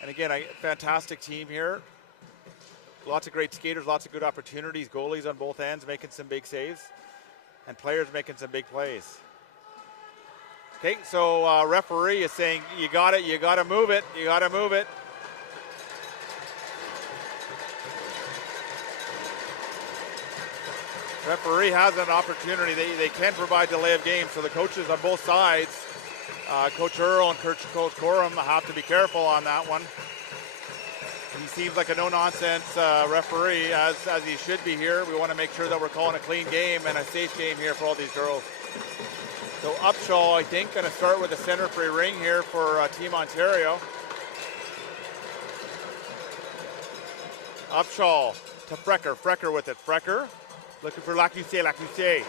And again, a fantastic team here. Lots of great skaters, lots of good opportunities. Goalies on both ends making some big saves, and players making some big plays. Okay, so referee is saying you got it, you got to move it, you got to move it. Referee has an opportunity. They can provide delay of game, so the coaches on both sides, Coach Earl and Coach Gorham, have to be careful on that one. He seems like a no-nonsense referee, as he should be here. We want to make sure that we're calling a clean game and a safe game here for all these girls. So Upshaw, I think, going to start with the center free ring here for Team Ontario. Upshaw to Frecker. Frecker with it. Frecker looking for Lacusé.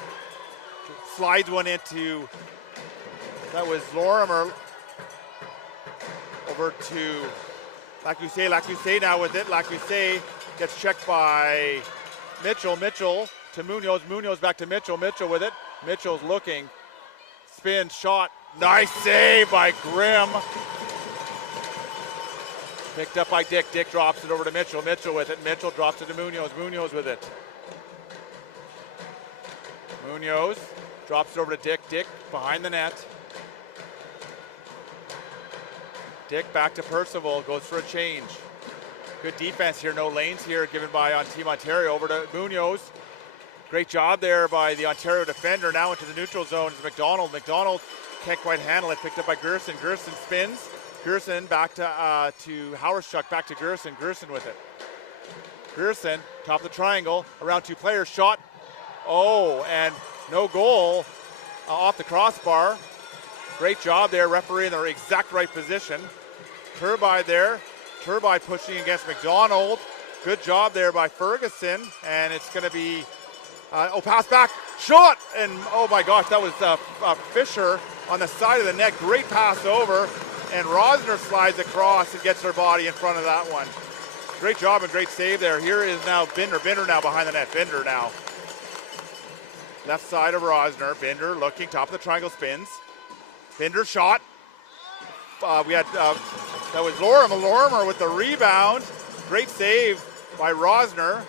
Slides one into, that was Lorimer. Over to Lacusé now with it. Lacusé gets checked by Mitchell. Mitchell to Munoz. Munoz back to Mitchell. Mitchell with it. Mitchell's looking. Spin, shot. Nice save by Grimm. Picked up by Dick. Dick drops it over to Mitchell. Mitchell with it. Mitchell drops it to Munoz. Munoz with it. Munoz drops it over to Dick. Dick behind the net. Dick back to Percival, goes for a change. Good defense here, no lanes here given by on Team Ontario. Over to Munoz. Great job there by the Ontario defender. Now into the neutral zone is McDonald. McDonald can't quite handle it, picked up by Gerson. Gerson spins. Gerson back to Howerschuk, back to Gerson. Gerson with it. Gerson, top of the triangle, around two players, shot. Oh, and no goal off the crossbar. Great job there, referee in the exact right position. Turbide there. Turbide pushing against McDonald. Good job there by Ferguson, and it's going to be, pass back, shot, and oh my gosh, that was Fisher on the side of the net. Great pass over, and Rosner slides across and gets her body in front of that one. Great job and great save there. Here is now Binder. Binder now behind the net. Binder now. Left side of Rosner. Binder looking, top of the triangle, spins. Binder shot. We had, that was Lorimer with the rebound. Great save by Rosner.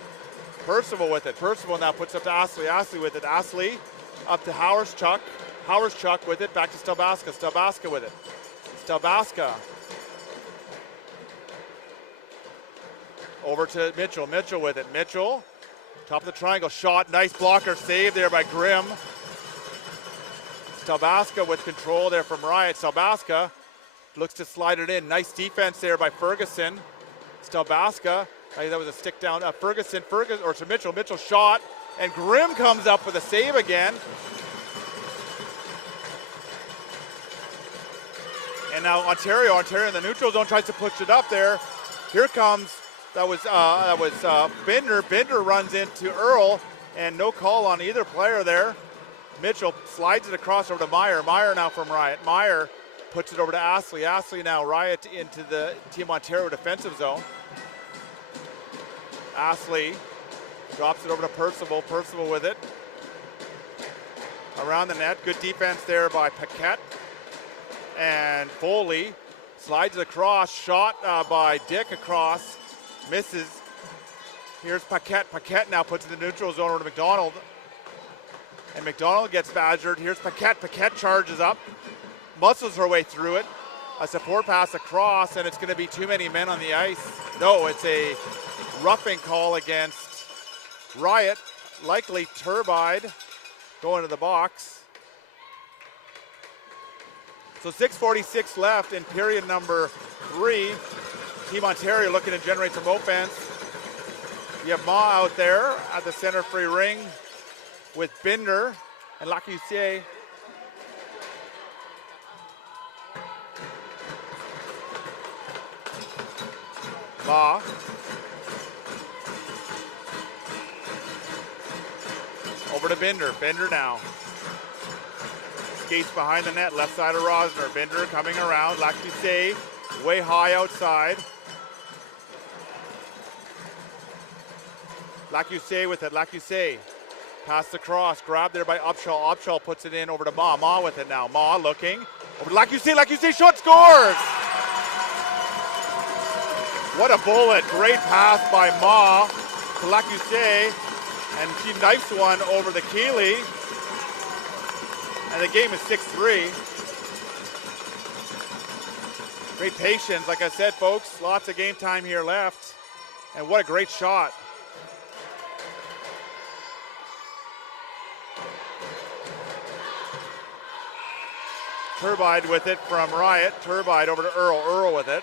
Percival with it. Percival now puts up to Astley. Astley with it. Astley up to Howerschuk. Howerschuk with it. Back to Stelbaska. Stelbaska with it. Stelbaska. Over to Mitchell. Mitchell with it. Mitchell. Top of the triangle. Shot. Nice blocker save there by Grimm. Stelbaska with control there from Riot. Stelbaska looks to slide it in. Nice defense there by Ferguson. Stelbaska. That was a stick down. Ferguson or to Mitchell. Mitchell shot. And Grimm comes up with a save again. And now Ontario in the neutral zone tries to push it up there. Here comes, that was Binder. Binder runs into Earl, and no call on either player there. Mitchell slides it across over to Meyer. Meyer now from Riot. Meyer puts it over to Astley. Astley now Riot into the Team Ontario defensive zone. Astley drops it over to Percival. Percival with it. Around the net. Good defense there by Paquette. And Foley slides it across. Shot by Dick across. Misses. Here's Paquette. Paquette now puts it in the neutral zone over to McDonald. And McDonald gets badgered. Here's Paquette. Paquette charges up. Muscles her way through it. A support pass across, and it's going to be too many men on the ice. No, it's a roughing call against Riot. Likely Turbide going to the box. So 6:46 left in period number 3. Team Ontario looking to generate some offense. You have Ma out there at the center free ring. with Binder and Lacussier. Ma. Over to Binder. Binder now. Skates behind the net, left side of Rosner. Binder coming around. Lacussier way high outside. Lacussier with it. Lacussier. Pass across. Grabbed there by Upshaw. Upshaw puts it in over to Ma. Ma with it now. Ma looking. Over to Lacussier. Lacussier shot, scores! What a bullet. Great pass by Ma to Lacussier. And she knifes one over the Keeley. And the game is 6-3. Great patience, like I said, folks. Lots of game time here left. And what a great shot. Turbide with it from Riot. Turbide over to Earl. Earl with it.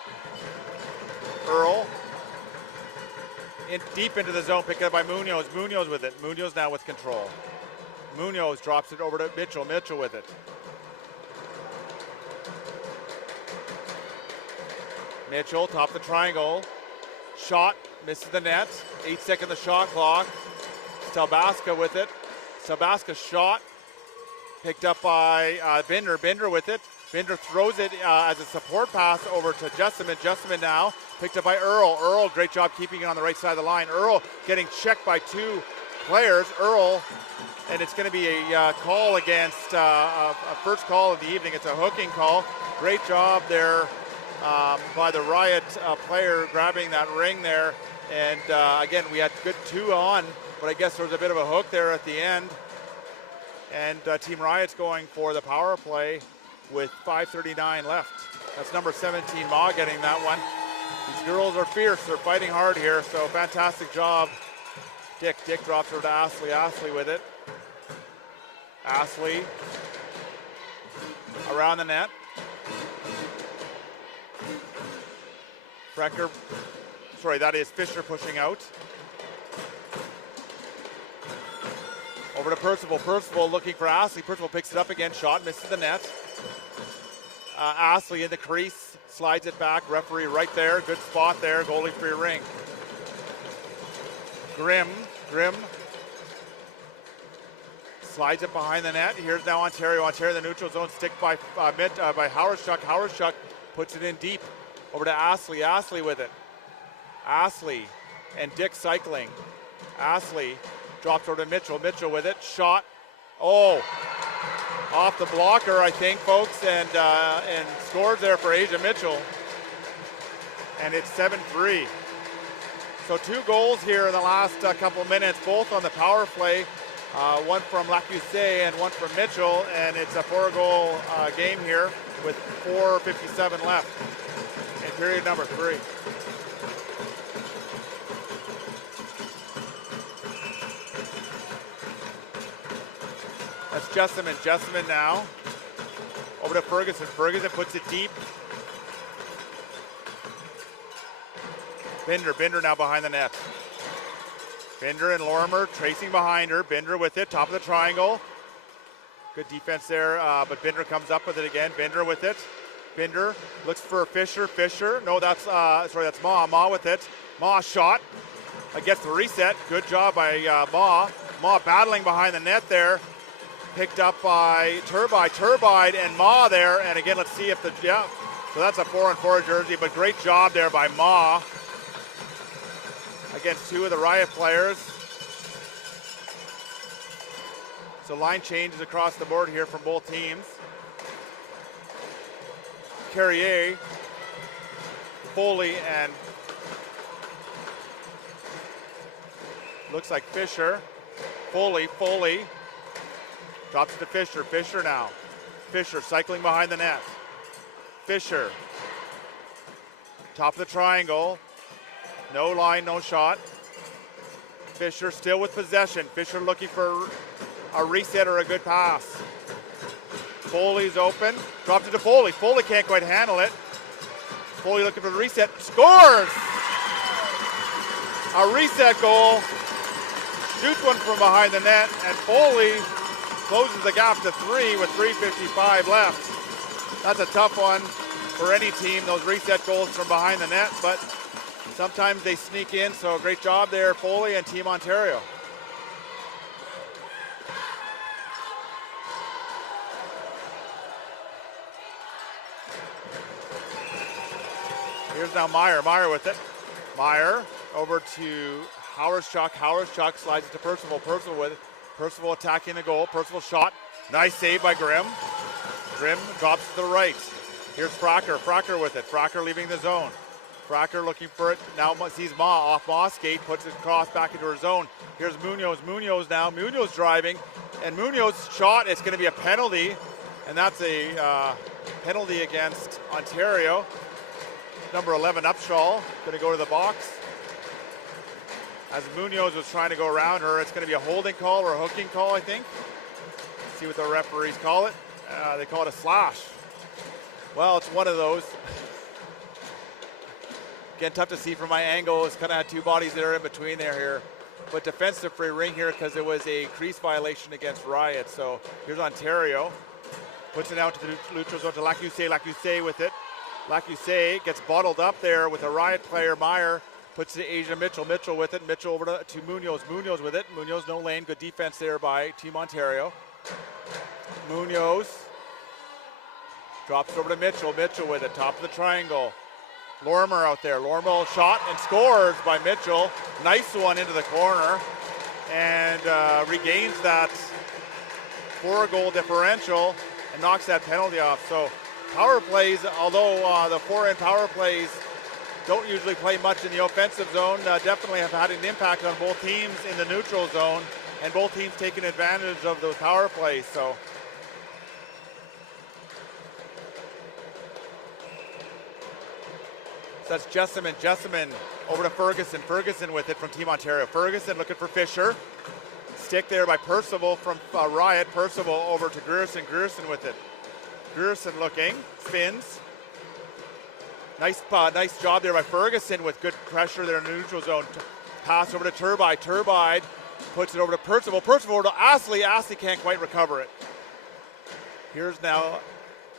Earl. Deep into the zone, picked up by Munoz. Munoz with it. Munoz now with control. Munoz drops it over to Mitchell. Mitchell with it. Mitchell, top of the triangle. Shot, misses the net. 8-second the shot clock. Stelbaska with it. Stelbaska shot. Picked up by Binder. Binder with it. Binder throws it as a support pass over to Jessamine. Jessamine now picked up by Earl. Earl, great job keeping it on the right side of the line. Earl getting checked by two players. Earl, and it's going to be a call against a first call of the evening. It's a hooking call. Great job there by the Riot player grabbing that ring there. And again, we had good 2 on, but I guess there was a bit of a hook there at the end. And Team Riot's going for the power play with 5:39 left. That's number 17, Ma, getting that one. These girls are fierce. They're fighting hard here, so fantastic job. Dick drops her to Astley. Astley with it. Astley around the net. Frecker, sorry, that is Fisher pushing out. Over to Percival. Percival looking for Astley. Percival picks it up again. Shot, misses the net. Astley in the crease, slides it back. Referee right there. Good spot there. Goalie free ring. Grimm slides it behind the net. Here's now Ontario. Ontario in the neutral zone. Stick by Howardschuk. Howardschuk puts it in deep. Over to Astley. Astley with it. Astley and Dick cycling. Astley drops over to Mitchell. Mitchell with it. Shot. Oh, off the blocker, I think, folks, and scores there for Asia Mitchell. And it's 7-3. So 2 goals here in the last couple minutes, both on the power play. One from Lacussier and one from Mitchell, and it's a 4-goal game here with 4:57 left in period number 3. That's Jessamine. Jessamine now over to Ferguson. Ferguson puts it deep. Binder now behind the net. Binder and Lorimer tracing behind her. Binder with it, top of the triangle. Good defense there, but Binder comes up with it again. Binder with it. Binder looks for Fisher. Fisher, no, that's Ma. Ma with it. Ma shot. Gets the reset. Good job by Ma. Ma battling behind the net there. Picked up by Turbide and Ma there. And again, let's see if so that's a 4-on-4 jersey, but great job there by Ma against 2 of the Riot players. So line changes across the board here from both teams. Carrier, Foley, and looks like Fisher. Foley. Drops it to Fisher. Fisher now. Fisher cycling behind the net. Fisher. Top of the triangle. No line, no shot. Fisher still with possession. Fisher looking for a reset or a good pass. Foley's open. Drops it to Foley. Foley can't quite handle it. Foley looking for the reset. Scores! A reset goal. shoots one from behind the net, and Foley closes the gap to 3 with 3:55 left. That's a tough one for any team, those reset goals from behind the net, but sometimes they sneak in, so great job there, Foley and Team Ontario. Here's now Meyer with it. Meyer over to Howardschuk. Howardschuk slides it to Percival. Percival with it. Percival attacking the goal. Percival shot. Nice save by Grimm. Grimm drops to the right. Here's Fracker. Fracker with it. Fracker leaving the zone. Fracker looking for it. Now sees Ma off Ma's skate. Puts it across back into her zone. Here's Munoz. Munoz now. Munoz driving. And Munoz's shot, it's going to be a penalty. And that's a penalty against Ontario. Number 11, Upshaw, going to go to the box. As Munoz was trying to go around her, it's going to be a holding call or a hooking call, I think. Let's see what the referees call it. They call it a slash. Well, it's one of those. Again, tough to see from my angle. It's kind of had two bodies there in between there here. But defensive for Rink here because it was a crease violation against Riot. So here's Ontario. Puts it out to the neutral zone to Lacusey. Lacusey with it. Lacusey gets bottled up there with a Riot player. Meyer puts it to Asia Mitchell. Mitchell with it. Mitchell over to Munoz. Munoz with it. Munoz no lane. Good defense there by Team Ontario. Munoz drops over to Mitchell. Mitchell with it. Top of the triangle. Lorimer out there. Lorimer shot and scores by Mitchell. Nice one into the corner. And regains that 4-goal differential and knocks that penalty off. So power plays, although the forehand power plays don't usually play much in the offensive zone, definitely have had an impact on both teams in the neutral zone, and both teams taking advantage of those power plays. So that's Jessamine. Jessamine over to Ferguson. Ferguson with it from Team Ontario. Ferguson looking for Fisher. Stick there by Percival from Riot. Percival over to Grierson. Grierson with it. Grierson looking, spins. Nice job there by Ferguson with good pressure there in the neutral zone. Pass over to Turbide. Turbide puts it over to Percival. Percival over to Astley. Astley can't quite recover it. Here's now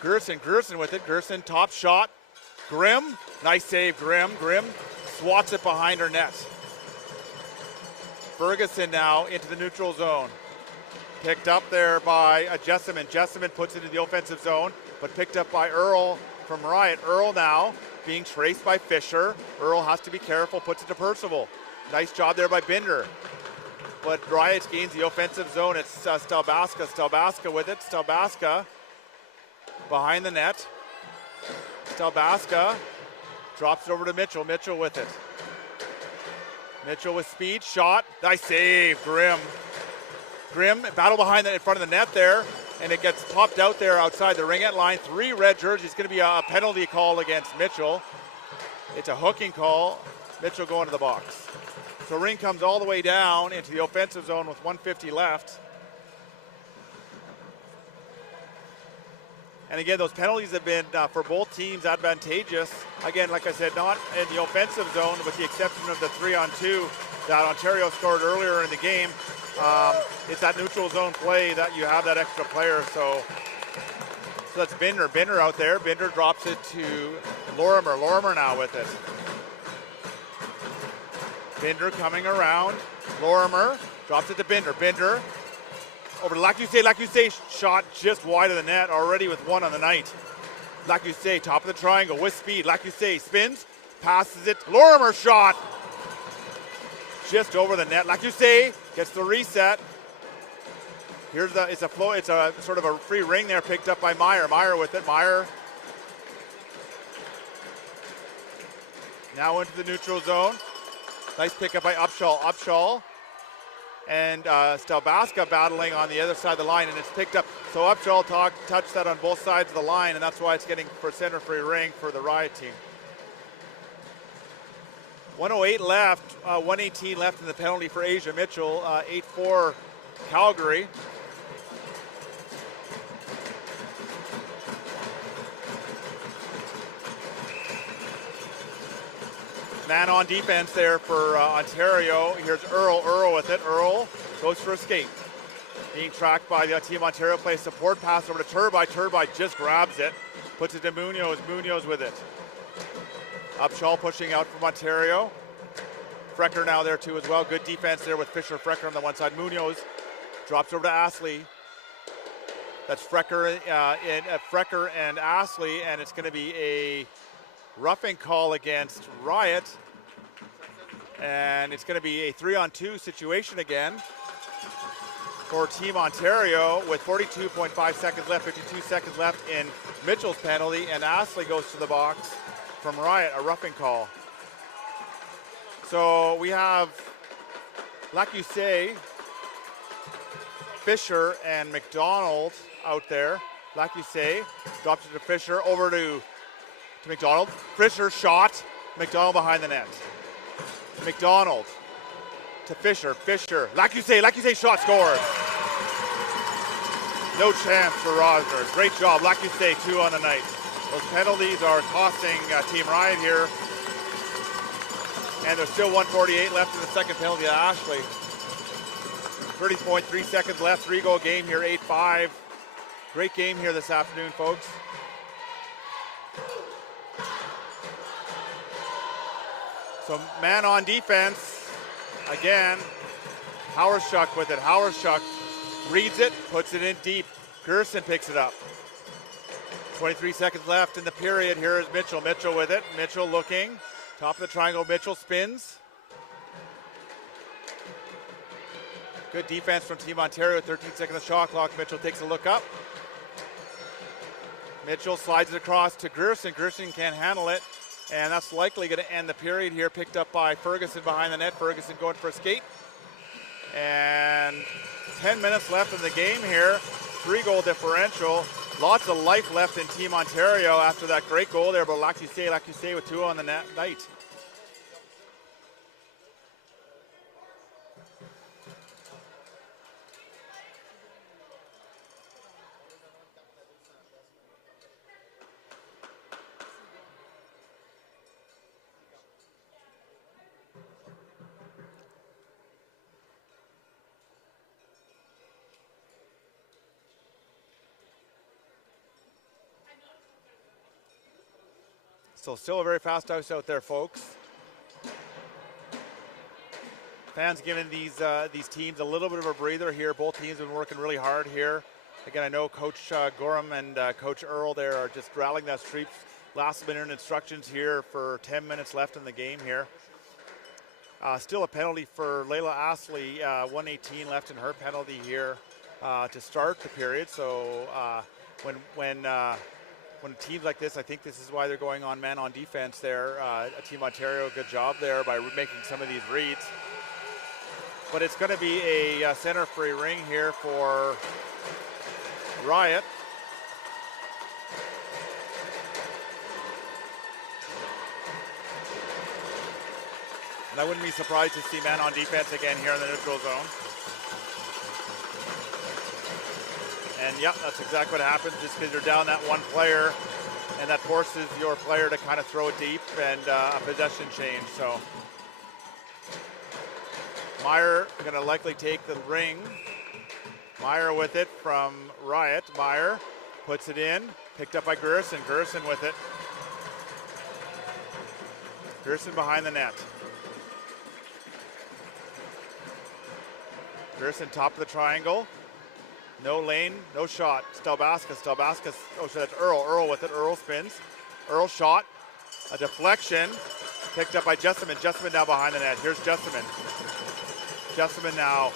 Grierson. Grierson with it. Grierson top shot. Grimm. Nice save, Grimm. Grimm swats it behind her net. Ferguson now into the neutral zone. Picked up there by Jessamine. Jessamine puts it into the offensive zone, but picked up by Earl from Riot. Earl now being traced by Fisher. Earl has to be careful, puts it to Percival. Nice job there by Binder. But Riot gains the offensive zone. It's Stelbaska. Stelbaska with it. Stelbaska behind the net. Stelbaska drops it over to Mitchell. Mitchell with it. Mitchell with speed. Shot. Nice save, Grimm. Grimm, battle behind in front of the net there, and it gets popped out there outside the ringette line. 3 red jerseys. Going to be a penalty call against Mitchell. It's a hooking call. Mitchell going to the box. So Rink comes all the way down into the offensive zone with 1:50 left. And again, those penalties have been, for both teams, advantageous. Again, like I said, not in the offensive zone, with the exception of the 3-on-2 that Ontario scored earlier in the game. It's that neutral zone play that you have that extra player. So that's Binder. Binder out there. Binder drops it to Lorimer. Lorimer now with it. Binder coming around. Lorimer drops it to Binder. Binder over to Lacusey. Lacusey shot just wide of the net already with 1 on the night. Lacusey top of the triangle with speed. Lacusey spins, passes it. Lorimer shot just over the net. Lacusey gets the reset. Here's it's a sort of a free ring there picked up by Meyer. Meyer with it. Meyer now into the neutral zone. Nice pickup by Upshaw. Upshaw and Stelbaska battling on the other side of the line, and it's picked up. So Upshaw touched that on both sides of the line, and that's why it's getting for center free ring for the Riot team. 1:08 left, 1:18 left in the penalty for Asia Mitchell, 8-4 Calgary. Man on defense there for Ontario. Here's Earl with it. Earl goes for a skate. Being tracked by the Team Ontario, plays support pass over to Turbide. Turbide just grabs it, puts it to Munoz. Munoz with it. Upshaw pushing out from Ontario. Frecker now there too as well. Good defense there with Fisher. Frecker on the one side. Munoz drops over to Astley. That's Frecker and Astley, and it's going to be a roughing call against Riot. And it's going to be a 3-on-2 situation again for Team Ontario with 42.5 seconds left, 52 seconds left in Mitchell's penalty, and Astley goes to the box from Riot, a roughing call. So we have, like you say, Fisher and McDonald out there. Like you say, drops it to Fisher, over to McDonald. Fisher shot, McDonald behind the net. McDonald to Fisher. Fisher, like you say, shot scored. No chance for Rosner. Great job, like you say, 2 on the night. Those penalties are costing Team Riot here. And there's still 1:48 left in the second penalty to Ashley. 30.3 seconds left, 3-goal game here, 8-5. Great game here this afternoon, folks. So man on defense, again, Hauerschuk with it. Hauerschuk reads it, puts it in deep. Gerson picks it up. 23 seconds left in the period. Here is Mitchell. Mitchell with it. Mitchell looking. Top of the triangle. Mitchell spins. Good defense from Team Ontario. 13 seconds of shot clock. Mitchell takes a look up. Mitchell slides it across to Gerson. Gerson can't handle it. And that's likely going to end the period here. Picked up by Ferguson behind the net. Ferguson going for a skate. And 10 minutes left in the game here. 3-goal differential. Lots of life left in Team Ontario after that great goal there. But like you say, with 2 on the night. So still a very fast ice out there, folks. Fans giving these teams a little bit of a breather here. Both teams have been working really hard here. Again, I know Coach Gorham and Coach Earl there are just rattling that street. Last minute instructions here for 10 minutes left in the game here. Still a penalty for Layla Astley. 1:18 left in her penalty here to start the period. So when teams like this, I think this is why they're going on man on defense there. Team Ontario, good job there by making some of these reads. But it's going to be a center free ring here for Riot. And I wouldn't be surprised to see man on defense again here in the neutral zone. And yep, that's exactly what happens, just because you're down that one player, and that forces your player to kind of throw it deep and a possession change. So Meyer going to likely take the ring. Meyer with it from Riot. Meyer puts it in, picked up by Gerson. Gerson with it. Gerson behind the net. Gerson top of the triangle. No lane, no shot. Stelbaskas, oh, so that's Earl. Earl with it. Earl spins. Earl shot. A deflection. Picked up by Jessamine. Jessamine now behind the net. Here's Jessamine. Jessamine now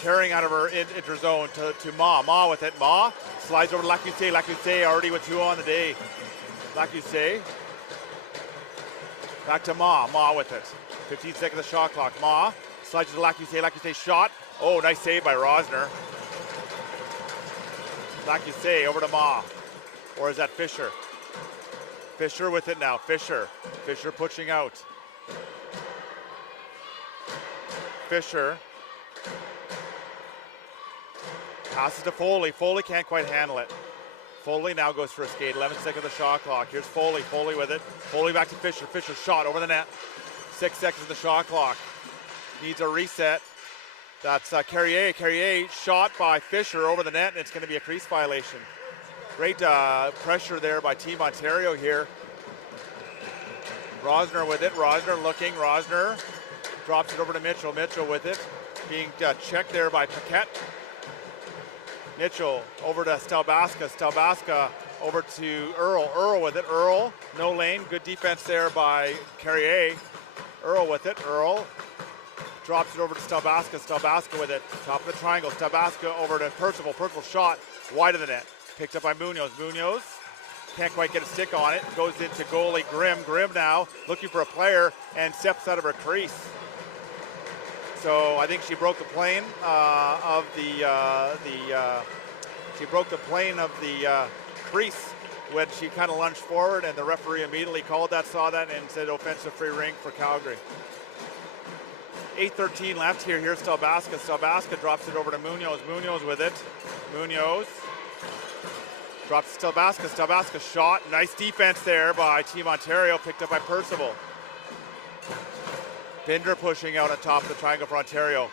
tearing out of her interzone to Ma. Ma with it. Ma slides over to Lacusé. Lacusé already with 2 on the day. Lacusé. Back to Ma. Ma with it. 15 seconds of shot clock. Ma slides to Lacusé. Lacusé shot. Oh, nice save by Rosner. Like you say, over to Ma. Or is that Fisher? Fisher with it now. Fisher pushing out. Fisher. Passes to Foley. Foley can't quite handle it. Foley now goes for a skate. 11 seconds of the shot clock. Here's Foley. Foley with it. Foley back to Fisher. Fisher shot over the net. 6 seconds of the shot clock. Needs a reset. That's Carrier. Carrier shot by Fisher over the net, and it's going to be a crease violation. Great pressure there by Team Ontario here. Rosner with it. Rosner looking. Rosner drops it over to Mitchell. Mitchell with it. Being checked there by Paquette. Mitchell over to Stelbaska. Stelbaska over to Earl. Earl with it. Earl, no lane. Good defense there by Carrier. Earl with it. Earl drops it over to Stelbaska. Stelbaska with it. Top of the triangle. Stelbaska over to Percival. Percival shot wide of the net. Picked up by Munoz. Munoz can't quite get a stick on it. Goes into goalie Grimm. Grimm now looking for a player and steps out of her crease. So I think she broke the plane of she broke the plane of the crease when she kind of lunged forward, and the referee immediately called that, saw that, and said offensive free rink for Calgary. 8:13 left here. Here's Stelbaska. Stelbaska drops it over to Munoz. Munoz with it. Munoz drops to Stelbaska. Stelbaska shot. Nice defense there by Team Ontario, picked up by Percival. Binder pushing out on top of the triangle for Ontario.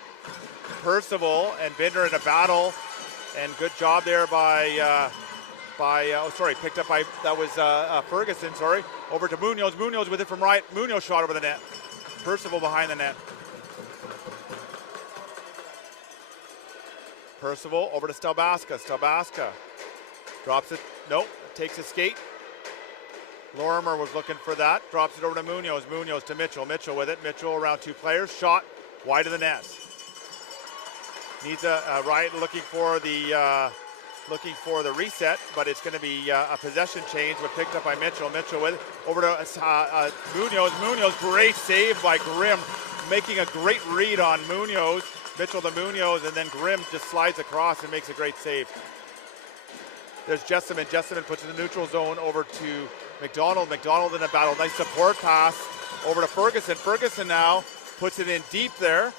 Percival and Binder in a battle, and good job there by picked up by, that was Ferguson, sorry. Over to Munoz. Munoz with it from right. Munoz shot over the net. Percival behind the net. Percival over to Stelbaska. Stelbaska drops it. Nope. Takes a skate. Lorimer was looking for that. Drops it over to Munoz. Munoz to Mitchell. Mitchell with it. Mitchell around two players. Shot wide of the net. Needs a Riot looking for the reset, but it's going to be a possession change, but picked up by Mitchell. Mitchell with it. Over to Munoz. Munoz, great save by Grimm, making a great read on Munoz. Mitchell to Munoz, and then Grimm just slides across and makes a great save. There's Jessamine. Jessamine puts it in the neutral zone over to McDonald. McDonald in a battle. Nice support pass over to Ferguson. Ferguson now puts it in deep there.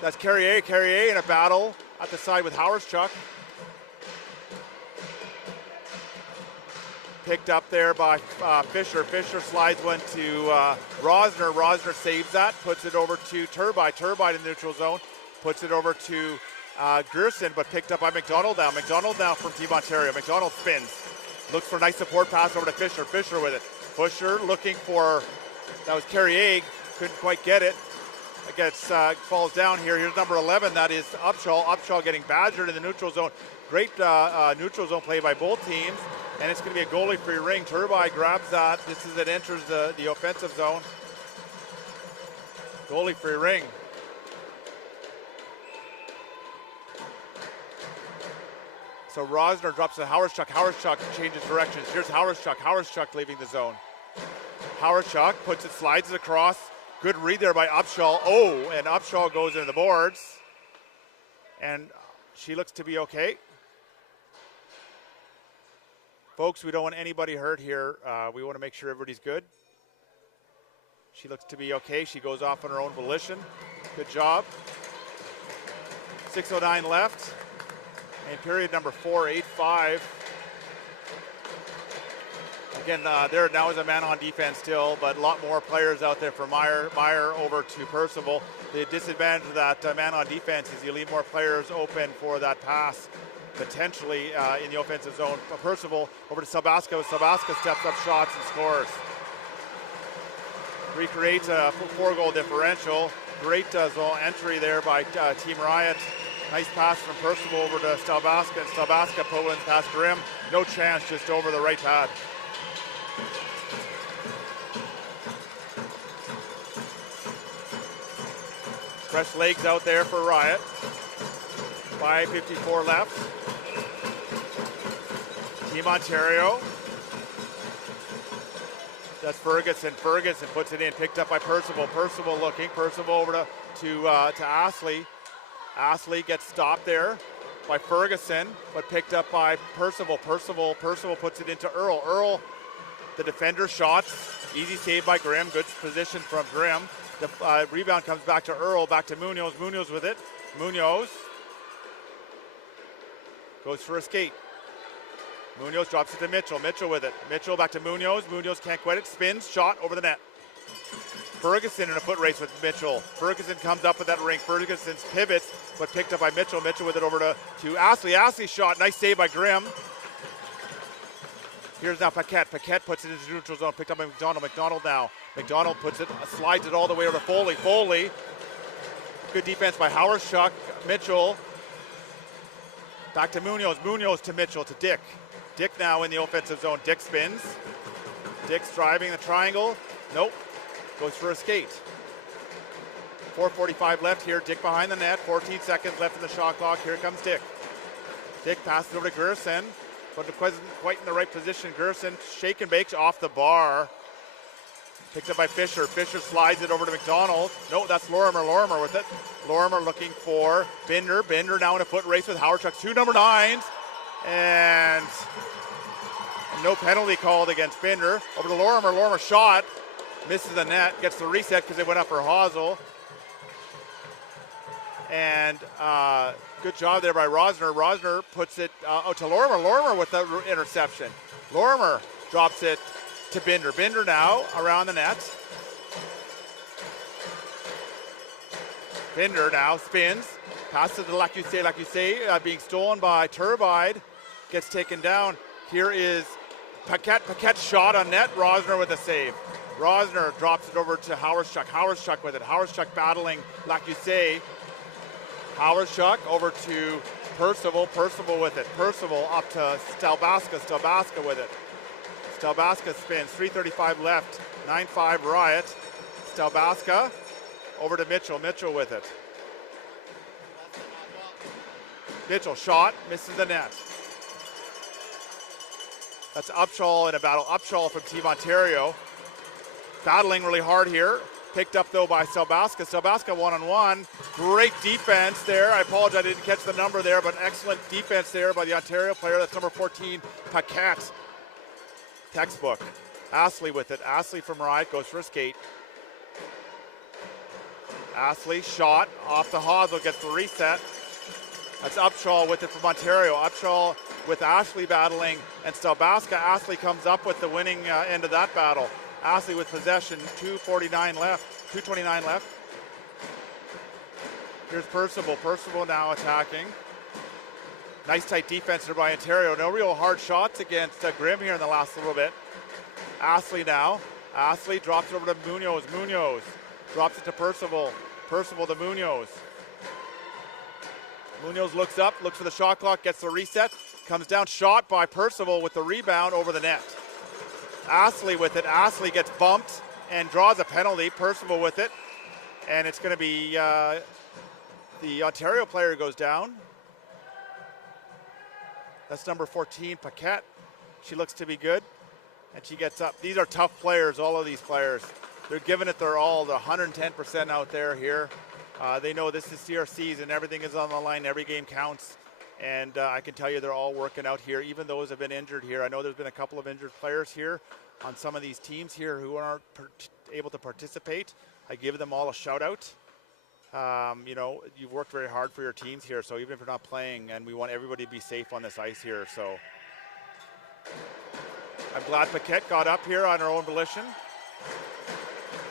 That's Carrier. Carrier in a battle at the side with Howarschuk. Picked up there by Fisher. Fisher slides one to Rosner. Rosner saves that, puts it over to Turbide. Turbide in the neutral zone, puts it over to Gerson, but picked up by McDonald now. McDonald now from Team Ontario. McDonald spins. Looks for a nice support pass over to Fisher. Fisher with it. Fisher looking for, that was Carrier, couldn't quite get it. It gets, falls down here. Here's number 11, that is Upshaw. Upshaw getting badgered in the neutral zone. Great neutral zone play by both teams. And it's going to be a goalie-free ring. Turbide grabs that. This is it enters the offensive zone. Goalie-free ring. So Rosner drops to Howarschuk. Howarschuk changes directions. Here's Howarschuk. Howarschuk leaving the zone. Howarschuk puts it, slides it across. Good read there by Upshaw. Oh, and Upshaw goes into the boards. And she looks to be okay. Folks, we don't want anybody hurt here. We want to make sure everybody's good. She looks to be okay. She goes off on her own volition. Good job. 6:09 left. And period number 4:8-5. Again, there now is a man on defense still, but a lot more players out there for Meyer. Meyer over to Percival. The disadvantage of that man on defense is you leave more players open for that pass, potentially in the offensive zone. Percival over to Stelbaska. Stelbaska steps up shots and scores. Recreates a 4-goal differential. Great zone entry there by Team Riot. Nice pass from Percival over to Stelbaska, and Stelbaska pulling past Grimm. No chance, just over the right pad. Fresh legs out there for Riot. 5:54 left. Team Ontario. That's Ferguson. Ferguson puts it in, picked up by Percival. Percival looking. Percival over to Astley. Astley gets stopped there by Ferguson, but picked up by Percival. Percival puts it into Earl. Earl, the defender, shots. Easy save by Grimm. Good position from Grimm. The rebound comes back to Earl, back to Munoz. Munoz with it. Munoz goes for a skate. Munoz drops it to Mitchell. Mitchell with it. Mitchell back to Munoz. Munoz can't quit it. Spins, shot over the net. Ferguson in a foot race with Mitchell. Ferguson comes up with that Rink. Ferguson's pivots, but picked up by Mitchell. Mitchell with it over to Astley. Astley's shot. Nice save by Grimm. Here's now Paquette. Paquette puts it into the neutral zone. Picked up by McDonald. McDonald now. McDonald puts it, slides it all the way over to Foley. Foley. Good defense by Hawerschuk. Mitchell. Back to Munoz. Munoz to Mitchell to Dick. Dick now in the offensive zone. Dick spins. Dick's driving the triangle. Nope. Goes for a skate. 4:45 left here. Dick behind the net. 14 seconds left in the shot clock. Here comes Dick. Dick passes over to Gerson, but wasn't quite in the right position. Gerson shake and bakes off the bar. Picked up by Fisher. Fisher slides it over to McDonald. No, that's Lorimer. Lorimer with it. Lorimer looking for Binder. Binder now in a foot race with Hawerschuk. 2 number 9s. And no penalty called against Binder. Over to Lorimer. Lorimer shot. Misses the net. Gets the reset because they went up for Hazel. And good job there by Rosner. Rosner puts it out to Lorimer. Lorimer with the interception. Lorimer drops it to Binder. Binder now around the net. Binder now spins. Passes to Lacusé. Being stolen by Turbide. Gets taken down. Here is Paquette. Paquette's shot on net. Rosner with a save. Rosner drops it over to Hawerschuk. Hawerschuk with it. Hawerschuk battling Lacusé. Hawerschuk over to Percival. Percival with it. Percival up to Stelbaska. Stelbaska with it. Stelbaska spins. 3:35 left. 9-5 Riot. Stelbaska over to Mitchell. Mitchell with it. Mitchell shot. Misses the net. That's Upshaw in a battle. Upshaw from Team Ontario. Battling really hard here. Picked up though by Stelbaska. Stelbaska 1-on-1. Great defense there. I apologize, I didn't catch the number there, but excellent defense there by the Ontario player. That's number 14, Paquette. Textbook. Astley with it. Astley from Riot goes for a skate. Astley shot off the Hazel, gets the reset. That's Upshaw with it from Ontario. Upshaw with Ashley battling and Stelbaska. Astley comes up with the winning end of that battle. Astley with possession, 2:29 left, 2:29 left. Here's Percival. Percival now attacking. Nice tight defense there by Ontario. No real hard shots against Grimm here in the last little bit. Astley now. Astley drops it over to Munoz. Munoz drops it to Percival. Percival to Munoz. Munoz looks up, looks for the shot clock, gets the reset. Comes down, shot by Percival with the rebound over the net. Astley with it. Astley gets bumped and draws a penalty. Percival with it. And it's going to be the Ontario player goes down. That's number 14, Paquette. She looks to be good. And she gets up. These are tough players, all of these players. They're giving it their all, the 110% out there here. They know this is CRCs and everything is on the line. Every game counts. And I can tell you they're all working out here. Even those have been injured here. I know there's been a couple of injured players here on some of these teams here who aren't able to participate. I give them all a shout out. You know, you've worked very hard for your teams here. So even if you're not playing, and we want everybody to be safe on this ice here. So I'm glad Paquette got up here on her own volition.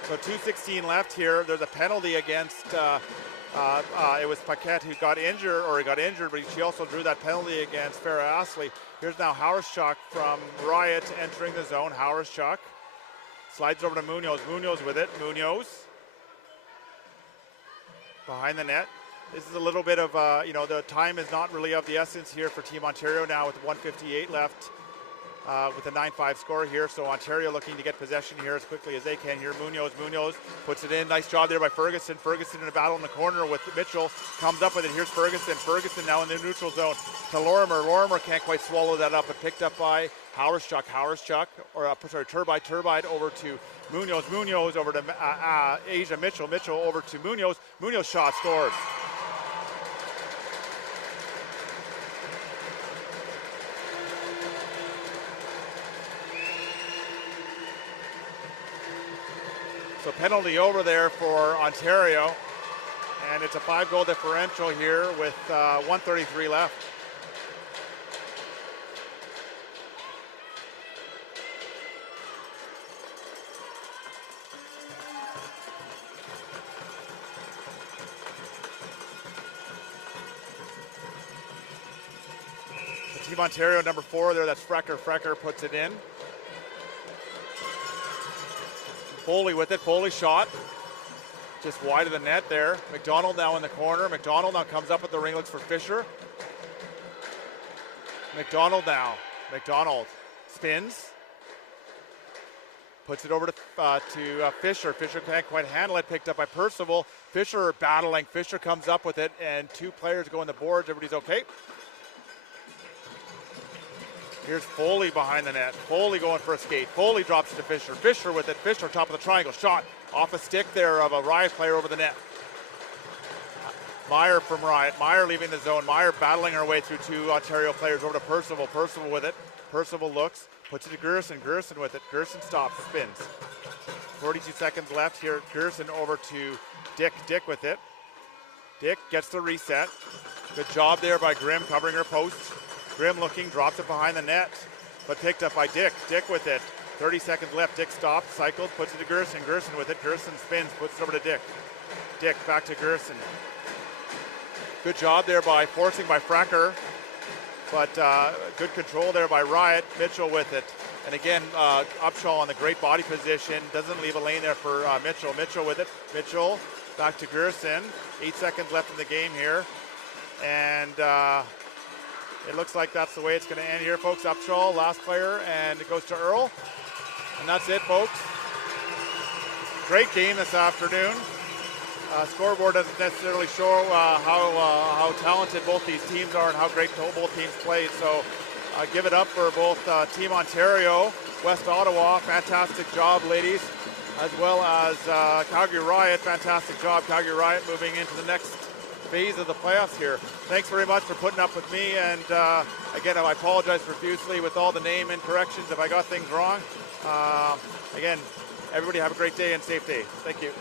So 2:16 left here. There's a penalty against it was Paquette who got injured, but she also drew that penalty against Farrah Astley. Here's now Hawerschuk from Riot entering the zone. Hawerschuk slides over to Munoz. Munoz with it. Munoz behind the net. This is a little bit of, you know, the time is not really of the essence here for Team Ontario now with 1:58 left. With a 9-5 score here, so Ontario looking to get possession here as quickly as they can here. Munoz puts it in. Nice job there by Ferguson. Ferguson in a battle in the corner with Mitchell. Comes up with it. Here's Ferguson. Ferguson now in the neutral zone to Lorimer. Lorimer can't quite swallow that up, but picked up by Hawerschuk. Hawerschuk, or sorry, Turbide. Turbide over to Munoz. Munoz over to Asia Mitchell. Mitchell over to Munoz. Munoz shot scores. So penalty over there for Ontario, and it's a 5-goal differential here with 1:33 left. Team Ontario number 4 there, that's Frecker. Frecker puts it in. Foley with it, Foley shot. Just wide of the net there. McDonald now in the corner. McDonald now comes up with the ring, looks for Fisher. McDonald now. McDonald spins. Puts it over to Fisher. Fisher can't quite handle it. Picked up by Percival. Fisher battling. Fisher comes up with it, and 2 players go on the boards. Everybody's okay. Here's Foley behind the net. Foley going for a skate. Foley drops it to Fisher. Fisher with it. Fisher top of the triangle. Shot off a stick there of a Riot player over the net. Meyer from Riot. Meyer leaving the zone. Meyer battling her way through 2 Ontario players over to Percival. Percival with it. Percival looks. Puts it to Gerson. Gerson with it. Gerson stops. Spins. 42 seconds left here. Gerson over to Dick. Dick with it. Dick gets the reset. Good job there by Grimm covering her post. Grimm looking. Drops it behind the net. But picked up by Dick. Dick with it. 30 seconds left. Dick stops. Cycles. Puts it to Gerson. Gerson with it. Gerson spins. Puts it over to Dick. Dick back to Gerson. Good job there by forcing by Frecker. But good control there by Riot. Mitchell with it. And again, Upshaw on the great body position. Doesn't leave a lane there for Mitchell. Mitchell with it. Mitchell back to Gerson. 8 seconds left in the game here. And it looks like that's the way it's going to end here, folks. Upshaw, last player, and it goes to Earl. And that's it, folks. Great game this afternoon. Scoreboard doesn't necessarily show how talented both these teams are and how great both teams played. So give it up for both Team Ontario, West Ottawa, fantastic job, ladies, as well as Calgary-Riot, fantastic job. Calgary-Riot moving into the next phase of the playoffs here. Thanks very much for putting up with me, and again, I apologize profusely with all the name incorrections if I got things wrong. Again, everybody have a great day and safe day. Thank you.